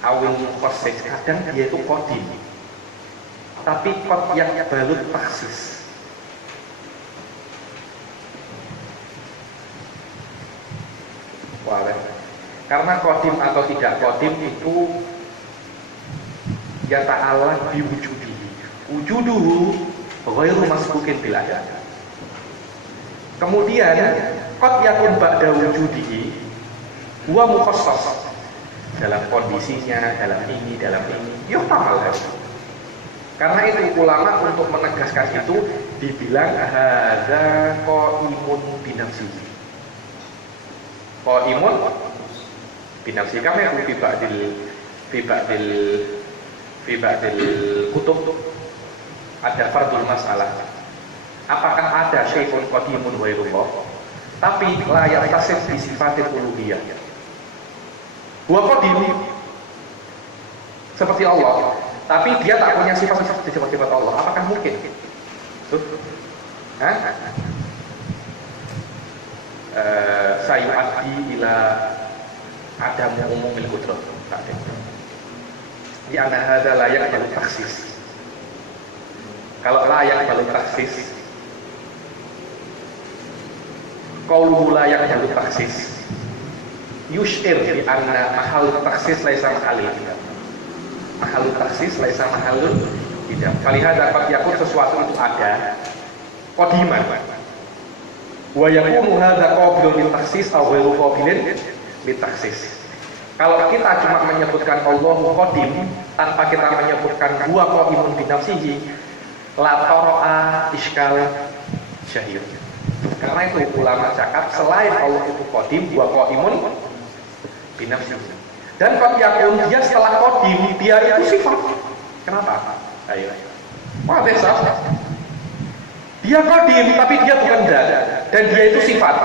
awil mukhassis, kadang dia itu qadim, tapi qad yang balut taksis. Karena qadim atau tidak qadim itu ya ta'ala biwujudihi. Wujuduhu ghairu masbukin bil adad. Kemudian qad yakun ba'da wujudihi huwa mukhassas. Dalam kondisinya, dalam ini. Yuhtamal. Karena itu ulama untuk menegaskan itu dibilang hadza qaimun binafsihi. Qaimun binafsi. Kami fi ba'dil kutub ada fardul masalah. Apakah ada syai'un qadimun ghairullah tapi la yatasif bi sifatil uluhiyah? Huwa qadim seperti Allah, tapi dia tak punya sifat-sifat Allah. Apakah mungkin? Sayu'addi ila adamu umumil qudrah. Di ana hadza layak balu taksis. Kalau layak balu taksis, qauluhu layak balu taksis yushir bi anna mahal taksis laisa mahalil tidak. Mahal taksis laisa mahalul tidak. Falihada qad yakun sesuatu itu ada qadiman. Wa yakunu hadza qabilun lit taksis aw ghairu qabilin lit taksis. Kalau kita cuma menyebutkan Allahu qadim tanpa kita menyebutkan huwa qaimun bi nafsihi, la tara'a iskal syahir. Karena itu ulama cakap selain Allah itu qadim, huwa qaimun bi nafsihi. Dan qad yakun dia setelah qadim dia itu sifat. Kenapa? Ayo. Wah, desa. Dia qadim tapi dia bukan zat dan dia itu sifat.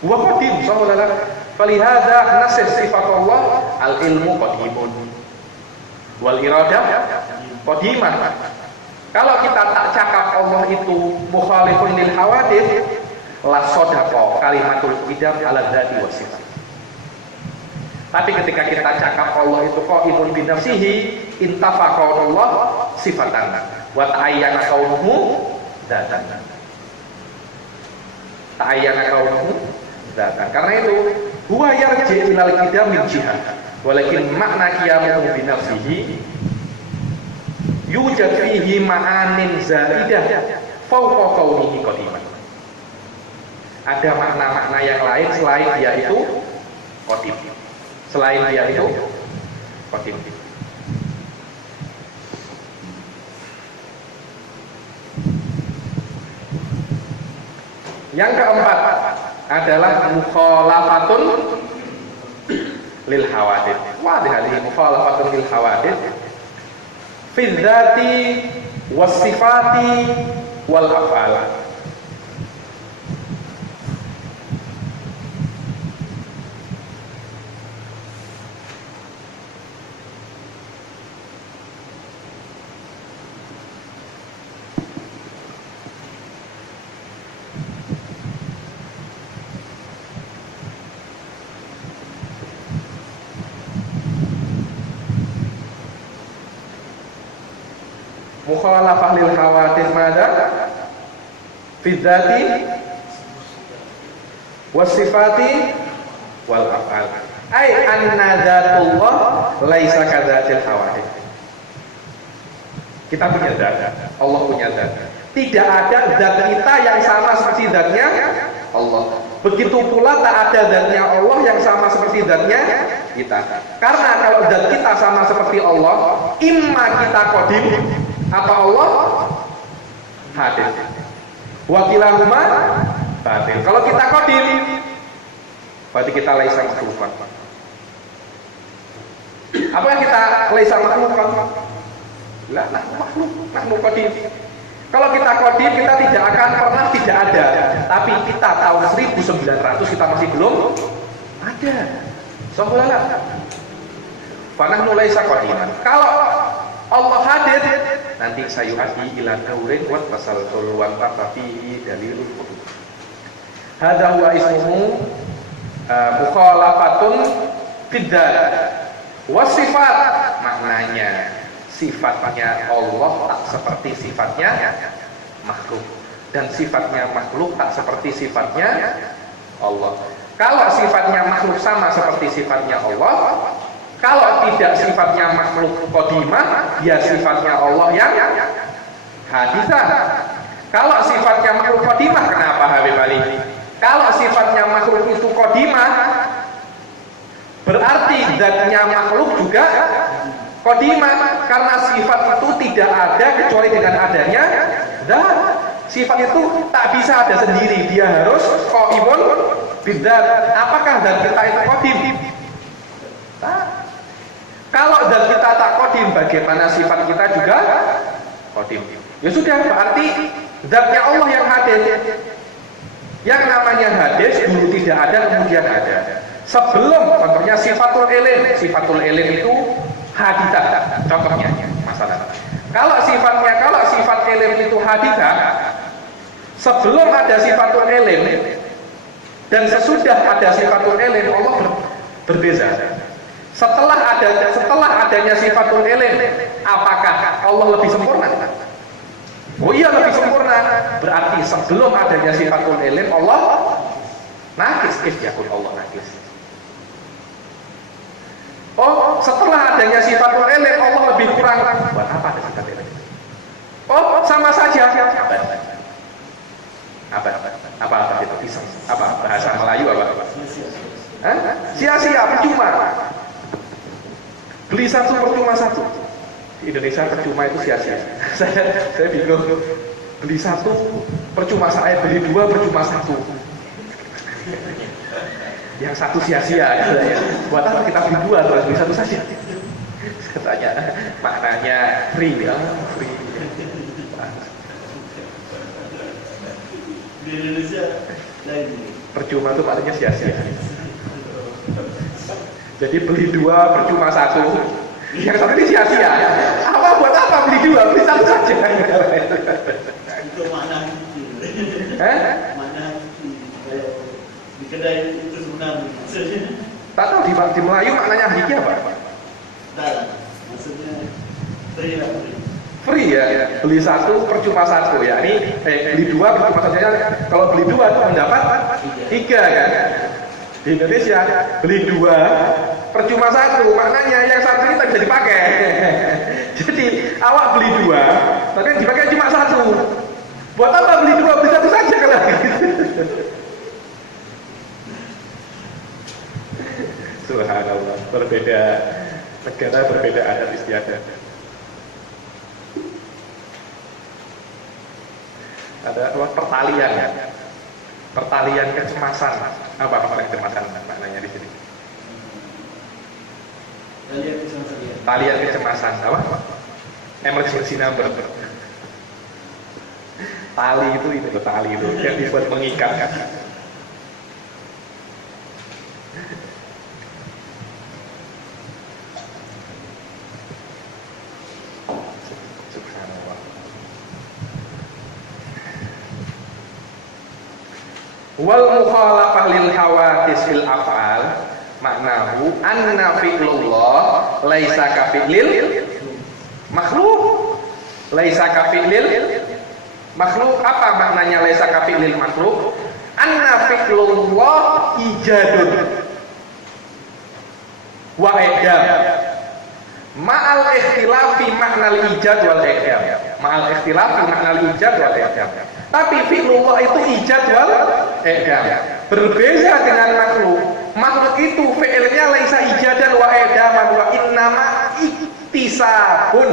Wa qadim sallallahu falihada nasih sifat Allah al ilmu qadimun wal iradah qadimah. Kalau kita tak cakap Allah itu mukhalifun lil hawadits, la sadaqa kalimatul qidam ala dzati wa sifat. Tapi ketika kita cakap Allah itu qaimun bi nafsihi, intafaqa Allah sifatan wa ta'ayyana kaunuhu dzatan. Ta'ayyana kaunuhu dzatan. Karena itu huwa yarji ilal qidam min jihah, walakin makna qiyamuhu bi nafsihi yujad fihi ma'anin zaidah fawqa kaunihi qadiman. Ada makna-makna yang lain selain dia itu qadim. Selain dia itu qadim. Yang keempat adalah mukhalafatun lil hawadits. Wa hadhihi mukhalafatun lil hawadits fi dzati was sifati wal af'al. Mukhalafah lil hawadits madza fi dzati was sifati wal af'al. Ai anna dzatullah laisa kadzatil hawadits. Kita punya zat, Allah punya zat. Tidak ada zat kita yang sama seperti zatnya Allah. Begitu pula tak ada zatnya Allah yang sama seperti zatnya kita. Karena kalau zat kita sama seperti Allah, imma kita qadim atau Allah hadis. Wakilahuma batin. Kalau kita qadim, berarti kita laisa makhluqan. Apa yang kita laisa makhluqan? Lah, makhluk, nahnu qadim. Kalau kita qadim, kita tidak akan pernah tidak ada. Tapi kita tahun 1900 kita masih belum ada. Soalnya panahnu laisa qadiman. Kalau Allah hadir, nanti sayu'ati ila daurin wa tasalsul wa tafihi dalilul qudus. Hadza huwa ismuhu mukhalafatun bidzat wa sifat. Maknanya sifatnya Allah tak seperti sifatnya makhluk, dan sifatnya makhluk tak seperti sifatnya Allah. Kalau sifatnya makhluk sama seperti sifatnya Allah, kalau tidak sifatnya makhluk qadimah, ya sifatnya Allah yang haditsah. Kalau sifatnya makhluk qadimah, kenapa Habib Ali? Kalau sifatnya makhluk itu qadimah, berarti zatnya makhluk juga qadimah, karena sifat itu tidak ada kecuali dengan adanya zat. Sifat itu tak bisa ada sendiri, dia harus qaimun bidzat. Apakah zat kita itu qadim? Kalau zat kita tak qadim, bagaimana sifat kita juga qadim? Ya sudah, berarti zatnya Allah yang hadir. Yang namanya hadis dulu tidak ada, kemudian ada. Sebelum, contohnya sifatul ilim. Sifatul ilim itu haditsah, contohnya masalah. Kalau sifat ilim itu haditsah, sebelum ada sifatul ilim dan sesudah ada sifatul ilim, Allah berbeza. Setelah adanya sifatul ilim, apakah Allah lebih sempurna? Oh iya, lebih sempurna. Berarti sebelum adanya sifatul ilim, Allah nakis, yakun Allah nakis. Oh, setelah adanya sifatul ilim, Allah lebih kurang. Buat apa ada sifat ilim? Oh, sama saja. Apa itu pisang? Apa bahasa Melayu apa? Sia-sia, percuma. Beli satu percuma satu. Di Indonesia percuma itu sia-sia. Saya bingung. Beli satu percuma saya, beli dua percuma satu. Yang satu sia-sia. Buat apa kita beli dua, terus beli satu saja? Saya tanya, maknanya free ya, free. Di Indonesia lain. Percuma itu maknanya sia-sia. Jadi beli 2 percuma 1. Yang satu ini sia-sia. Apa buat apa beli 2? Beli 1 saja. Itu makna hakiki. Makna hakiki. Kalau di kedai itu sebenarnya maksudnya. Tak tahu di Melayu maknanya hakiki apa? Tak lah. Maksudnya free lah, free. Free ya, beli 1 percuma 1 ya. Ini beli 2 percuma saja. Kalau beli 2 itu mendapat 3 kan? Di Indonesia beli 2 percuma 1, maknanya yang 1 ini tak bisa dipakai. Jadi awak beli 2 tapi yang dipakai cuma 1. Buat apa beli 2? Beli 1 saja kalau gitu. Subhanallah, berbeda negara, berbeda adat istiadat. Ada pertalian ya, pertalian kecemasan. Apa kecemasan maknanya di sini? Talian kecemasan apa? Emergency number. Tali itu loh, tali itu yang dibuat mengikat kan. Wal mukhalafah lil hawadits fil af'al maknahu anna fi'lullah laisa ka fi'lil makhluk. Laisa ka fi'lil makhluk. Apa maknanya laisa ka fi'lil makhluk? Anna fi'lullah ijadun wa idam ma'al ikhtilafi maknal ijad wal idam. Ma'al ikhtilafi maknal ijad wal idam. Tapi fi'lullah itu ijad wal idam. Berbeda dengan makhluk. Makhluk itu fi'ilnya laisa ijadan wa idaman wa innama iktisabun.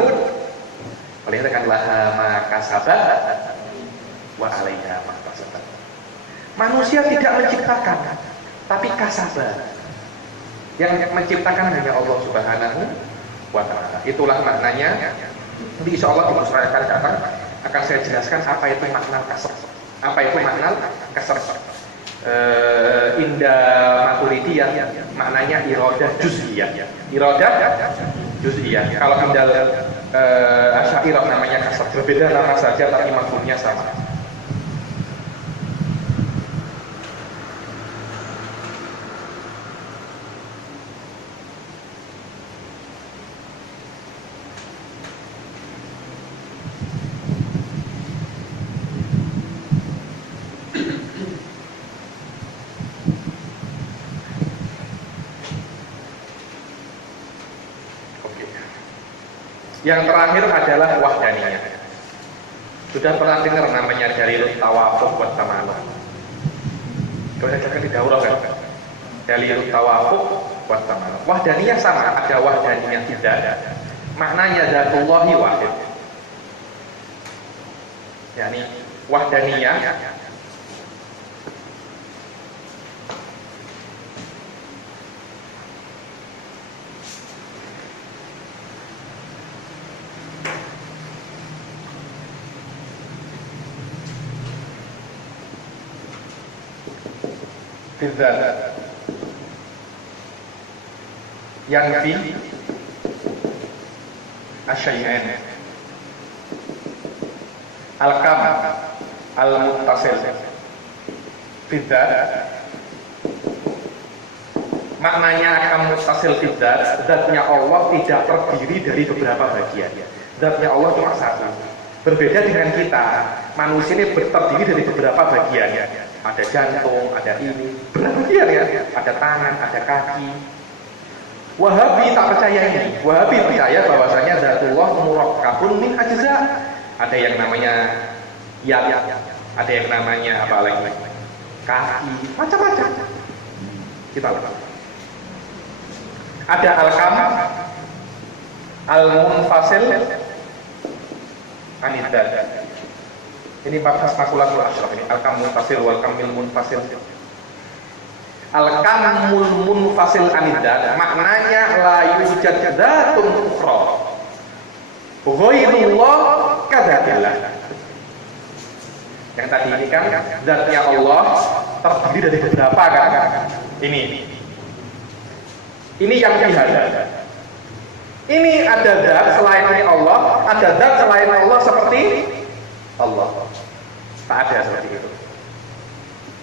Oleh karena laha ma kasabat wa 'alaiha ma kasabat. Manusia tidak menciptakan, tapi kasabat. Yang menciptakan hanya Allah Subhanahu wa ta'ala. Itulah maknanya. Nanti insyaallah di saya akan datang akan saya jelaskan apa itu makna kasar. Apa itu makna kasar? Indah Maturidiyah maknanya iradah juz'iyah. Iradah juz'iyah. Kalau indah Asy'ariyah namanya kasar. Berbeda nama saja tapi mafhumnya sama. Yang terakhir adalah wahdaniyah. Sudah pernah dengar namanya dalilul tawafuq wa tamalluq? Kalau saya cakap di daurah kan? Dalilul tawafuq wa tamalluq. Wahdaniyah sama, ada wahdaniyah tidak ada. Maknanya dzatullahi wahid. Yani wahdaniyah bidzat yang fi asyai'ain al-kam al-muttasil bidzat. Maknanya akan muttasil bidzat, zatnya Allah tidak terdiri dari beberapa bagian. Zatnya Allah cuma satu. Berbeda dengan kita, manusia ini terdiri dari beberapa bagian. Ada jantung, ada ini, berbagian ya. Ada tangan, ada kaki. Wahabi tak percaya ini. Wahabi percaya bahwasanya zatullah murakkabun min ajza. Ada yang namanya yad, ada yang namanya apa lagi? Kaki, macam-macam. Kita lihat. Ada al-kam, al-munfasil, anidzat. Ini bahas makulatul asyraf ini. Al-kam munfasil wal kamil munfasil. Al-kamul munfasil anidzat maknanya la yujad dzatun ukhra ghairullah kadzatillah. Yang tadi ini kan zatnya Allah terdiri dari beberapa kan? Ini. Ini yang dihadap. Ini ada zat selain Allah, ada zat selain Allah seperti Allah. Tak ada seperti itu.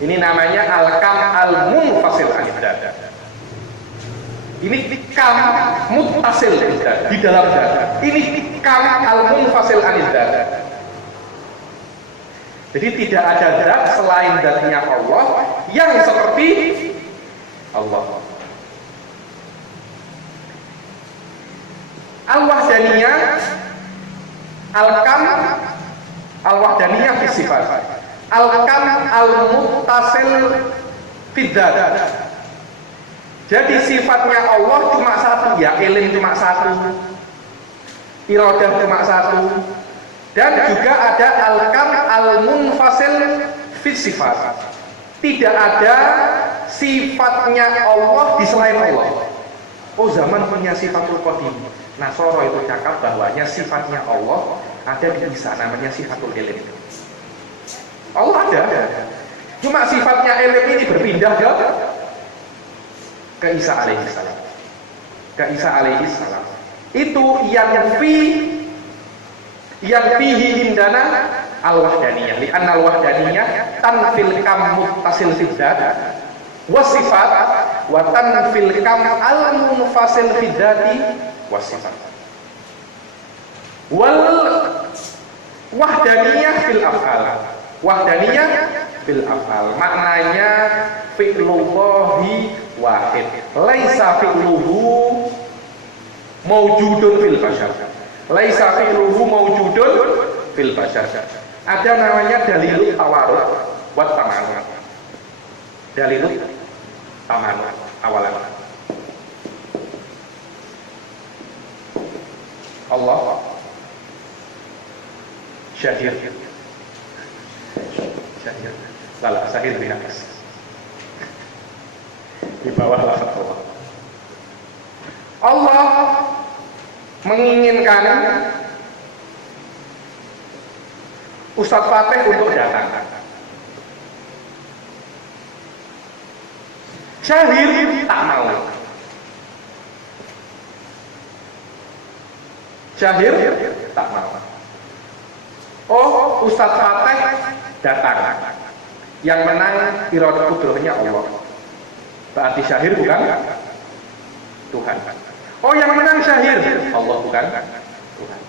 Ini namanya al-kam al-munfasil anid zat. Ini kam muttasil di dalam zat. Ini kam al-munfasil anid zat. Jadi tidak ada zat selain zatnya Allah yang seperti Allah. Al-wahdaniyah, al-kam, al-wahdaniyah fi sifat, al-kam al-muttasil fi dzat. Jadi sifatnya Allah cuma satu, ya ilm cuma satu, iradah cuma satu, dan juga ada al-kam al-munfasil fi sifat. Tidak ada sifatnya Allah di selain Allah. Oh, zaman punya sifatul qadim. Nasoro itu cakap bahwanya sifatnya Allah ada di Isa, namanya sifatul ilm. Allah ada. Cuma sifatnya ilm ini berpindah ke Isa alaihissalam. Ke Isa alaihissalam. Itu yang fihi indana al-wahdaniyah. Li'anna al-wahdaniyah tanfil kam muttasil fi dzat wa sifat wa tanfil kam al-munfasil fi dzati wa sifat. Wal wahdaniyah fil af'al. Wahdaniyah fil af'al. Maknanya fi'lullahi wahid. Laisa fi'luhu mawjudun fil bashar. Laisa fi'luhu mawjudun fil bashar. Ada namanya dalilul tawarud wa tamanun. Dalilul tamanun awalan. Allah syahir. Lala syahir binafs. Di bawah lafaz Allah. Allah menginginkan Ustadz Fatih untuk datang. Syahir tak mau. Syahir tak mau. Oh, Ustadz Fatih datang. Yang menang iradah kudrohnya Allah. Berarti Syahir bukan Tuhan. Oh, yang menang Syahir Allah bukan Tuhan.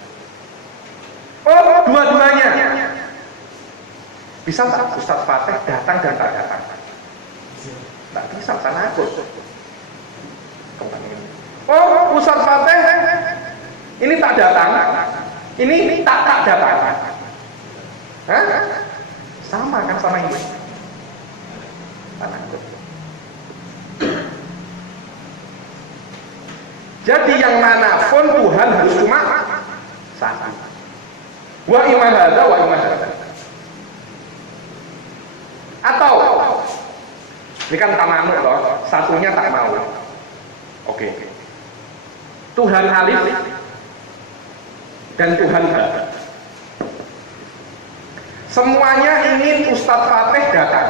Oh, dua-duanya. Bisa tak Ustadz Fatih datang dan tak datang? Tak bisa, karena aku. Oh, Ustadz Fatih ini tak datang, ini tak datang. Hah? Sama kan sama ini. Takut. Jadi yang manapun Tuhan harus cuma satu. Wa imma hadza wa imma hadza. Atau ini kan tamanuk loh, satunya tak mau. Oke. Tuhan alif dan Tuhan ba. Semuanya ingin Ustadz Fatih datang.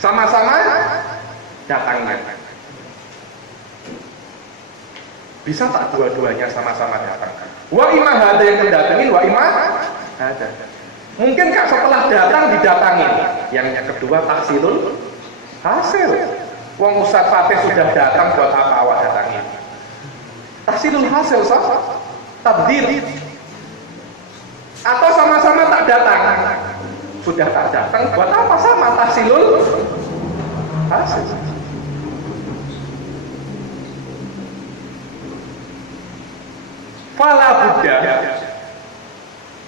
Sama-sama datangnya. Bisa tak dua-duanya sama-sama datang? Wa imma hadza yang mendatangin, wa imma hadza. Mungkinkah setelah datang didatangin? Yang kedua taksilul hasil. Wong Ustadz Fatih sudah datang, buat apa awak datangin? Taksilul hasil sah? Tabdir. Atau sama-sama tak datang? Sudah tak datang, buat apa sama taksilul hasil? Fala budda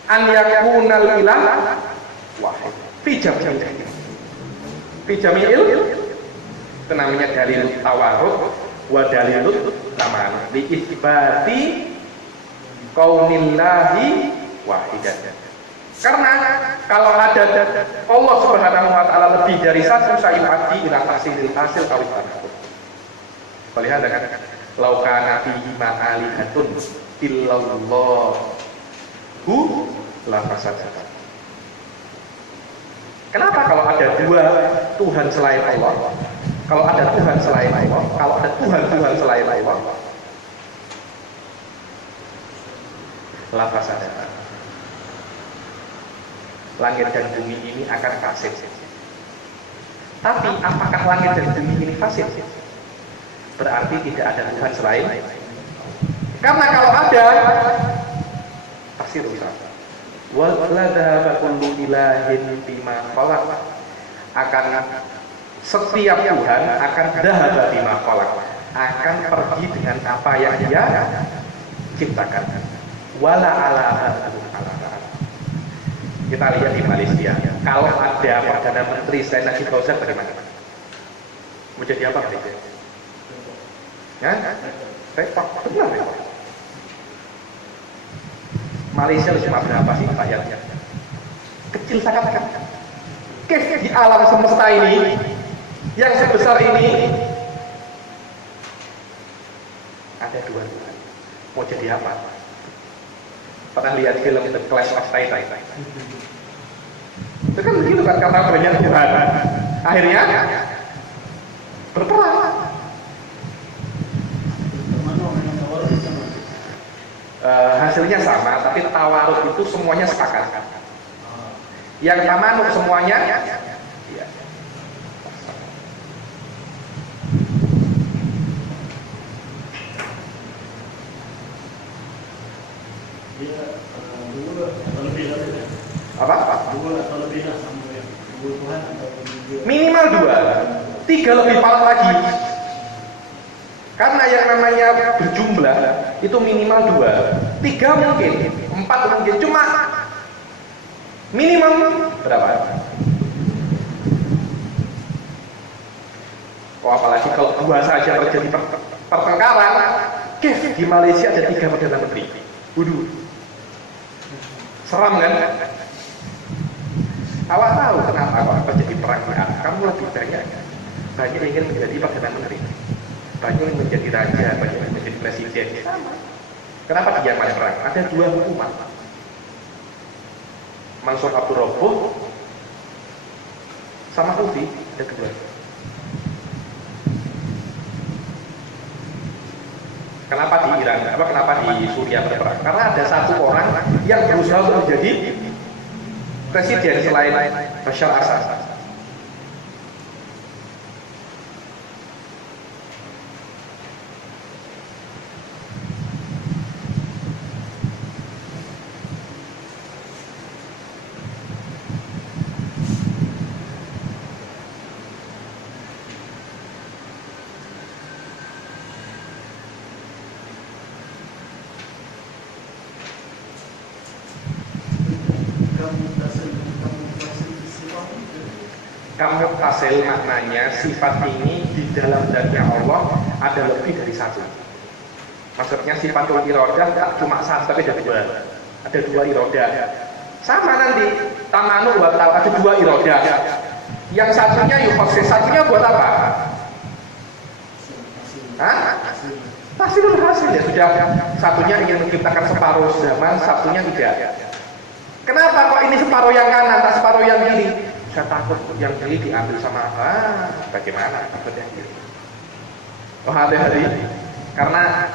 an yakunal ilah wahid fi jami'il itu namanya dalil tawarud wa dalil taman li itsbati kaunillahi wahidan. Karena kalau ada Allah Subhanahu wa taala lebih dari satu sayyati ila tahsilil hasil kawit tanakut. Lihat kan laukana fihi ma'alihatun illallahu la fasadata. Kenapa kalau ada dua Tuhan selain Allah, kalau ada Tuhan selain Allah, kalau ada Tuhan selain Allah, lafaz ada. Langit dan bumi ini akan fasid. Tapi apakah langit dan bumi ini fasid? Berarti tidak ada Tuhan selain. Karena kalau ada, pasti rusak. Wala dhahaba kullu ilahin bima khalaq. Akan setiap Tuhan akan dhahaba bima khalaq, akan pergi dengan apa yang Dia ciptakan. Wala ala ba'dhum ala ba'd. Kita lihat di Malaysia, kalau ada Perdana Menteri selain Najib Razak bagaimana? Mau jadi apa Malaysia? Ya? Repot, benar repot. Malaysia cuma berapa sih rakyatnya? Kecil sangat kan? Di alam semesta ini yang sebesar ini ada dua Tuhan. Mau jadi apa? Pernah lihat film The Clash of Titans? Itu kan begitu kan, kata banyak Tuhan. Akhirnya berperang. Hasilnya sama, tapi tawaruk itu semuanya sepakat. Yang tamanuk semuanya, iya. Apa? Minimal 2, 3 lebih parah lagi. Karena yang namanya berjumlah itu minimal 2, 3 mungkin, 4 mungkin, cuma minimum berapa? Oh, apalagi kalau 2 saja terjadi pertengkaran, di Malaysia ada 3 Perdana Menteri. Waduh, seram kan? Awak tahu kenapa kok terjadi perang di Arab? Kamu lebih banyak ingin menjadi Perdana Menteri, banyak yang menjadi raja, banyak yang menjadi presiden. Kenapa dia malah perang? Ada 2 hukuman. Mansur Abdul Rabbah sama Houthi, ada 2. Kenapa di Iran? Kenapa di Suriah berperang? Karena ada 1 orang yang berusaha untuk menjadi presiden selain Bashar Assad. Kamu hasil maknanya sifat ini di dalam zatnya Allah ada lebih dari 1. Maksudnya sifatul iradah tak cuma 1 tapi ada 2. Ada 2 iradah. Sama nanti tamanu buat ada 2 iradah. Yang satunya yukhassis, satunya buat apa? Hah? Pasti berhasil ya sudah. Satunya ingin menciptakan separuh zaman, satunya tidak. Kenapa kok ini separuh yang kanan, tak separuh yang kiri? Saya takut yang kiri diambil sama bagaimana takut yang kiri. Oh, hati-hati, karena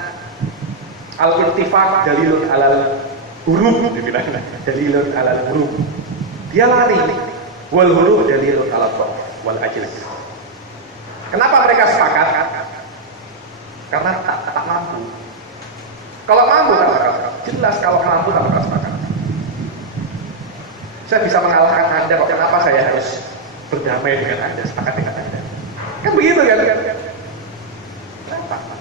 al-ittifaq dalilun alal huruf, dibilang dalilun alal huruf. Dia lari, wal huruf dalilun alal wal ajlis. Kenapa mereka sepakat? Karena tak mampu. Kalau mampu tak bakal jelas, kalau mampu tak bakal sepakat. Saya bisa mengalahkan Anda, kok kenapa saya harus berdamai dengan Anda, sepakat dengan Anda? Kan begitu kan? Kenapa?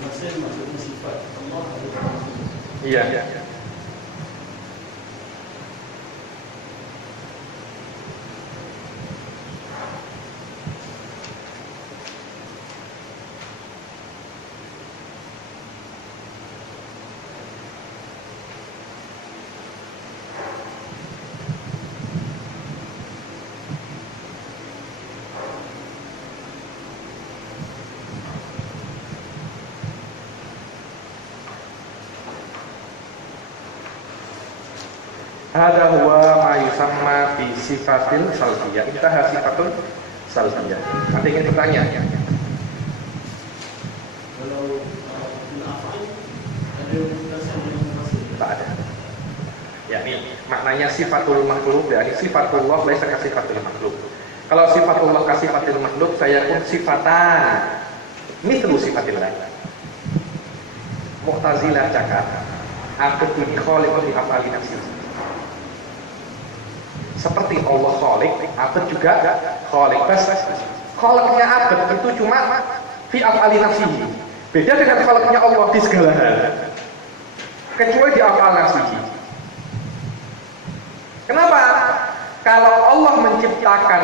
Maksudnya sifat Allah. Iya. Hada huwa ma yusamma bi sifatil salbiyah. Intaha sifatul salbiyah. Ada ingin bertanya? Kalau afal ada dasar yang masih Tak ada. Ya, ini maknanya sifatul makhluk, ya, ini sifatullah laisa ka sifatul makhluk. Kalau sifatullah ka sifatil makhluk, saya pun sifatan mithlu sifatillah. Mu'tazilah cakap, aku ini khaliqun li af'ali nafsi. Seperti Allah khaliq, abad juga khaliq. Bas khaliqnya abad itu cuma fi af'ali nafsihi. Beda dengan khaliqnya Allah di segala hal. Kecuali di af'al nafsihi. Kenapa? Kalau Allah menciptakan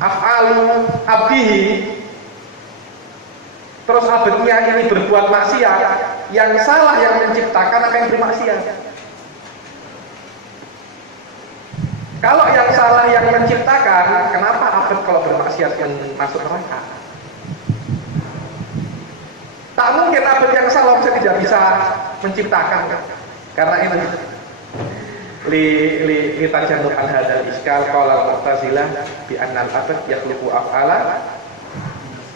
af'alu abdihi, terus abadnya ini berbuat maksiat, yang salah yang menciptakan akan yang bermaksiat. Kalau yang salah yang menciptakan, kenapa abad kalau bermaksiat yang masuk neraka? Tak mungkin abad yang salah tidak bisa menciptakan, karena itu li tajannub an hadzal iskal qala al-mu'tazilah bi anna al-abad yakhluqu af'ala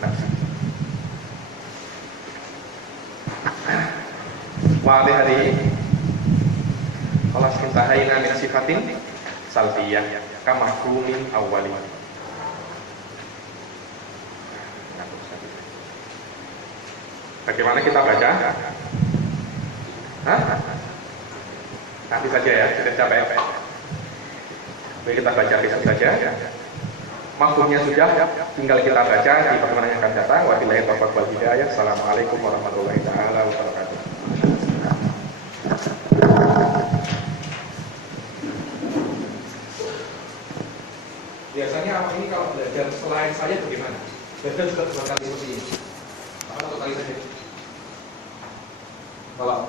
nafsi. Wa hadhihi Allah intahayna min sifatin salbiyah kama mahrumin awwali. Bagaimana kita baca? Hah? Nanti saja ya, sudah capek. Baik, kita baca besok saja. Mahfumnya sudah, tinggal kita baca di pertemuan yang akan datang. Wabillahi taufiq wal hidayah. Assalamualaikum warahmatullahi wabarakatuh. Biasanya apa ini kalau belajar selain saya bagaimana? Belajar juga dua kali seperti ini. Apa satu kali saja? Kalau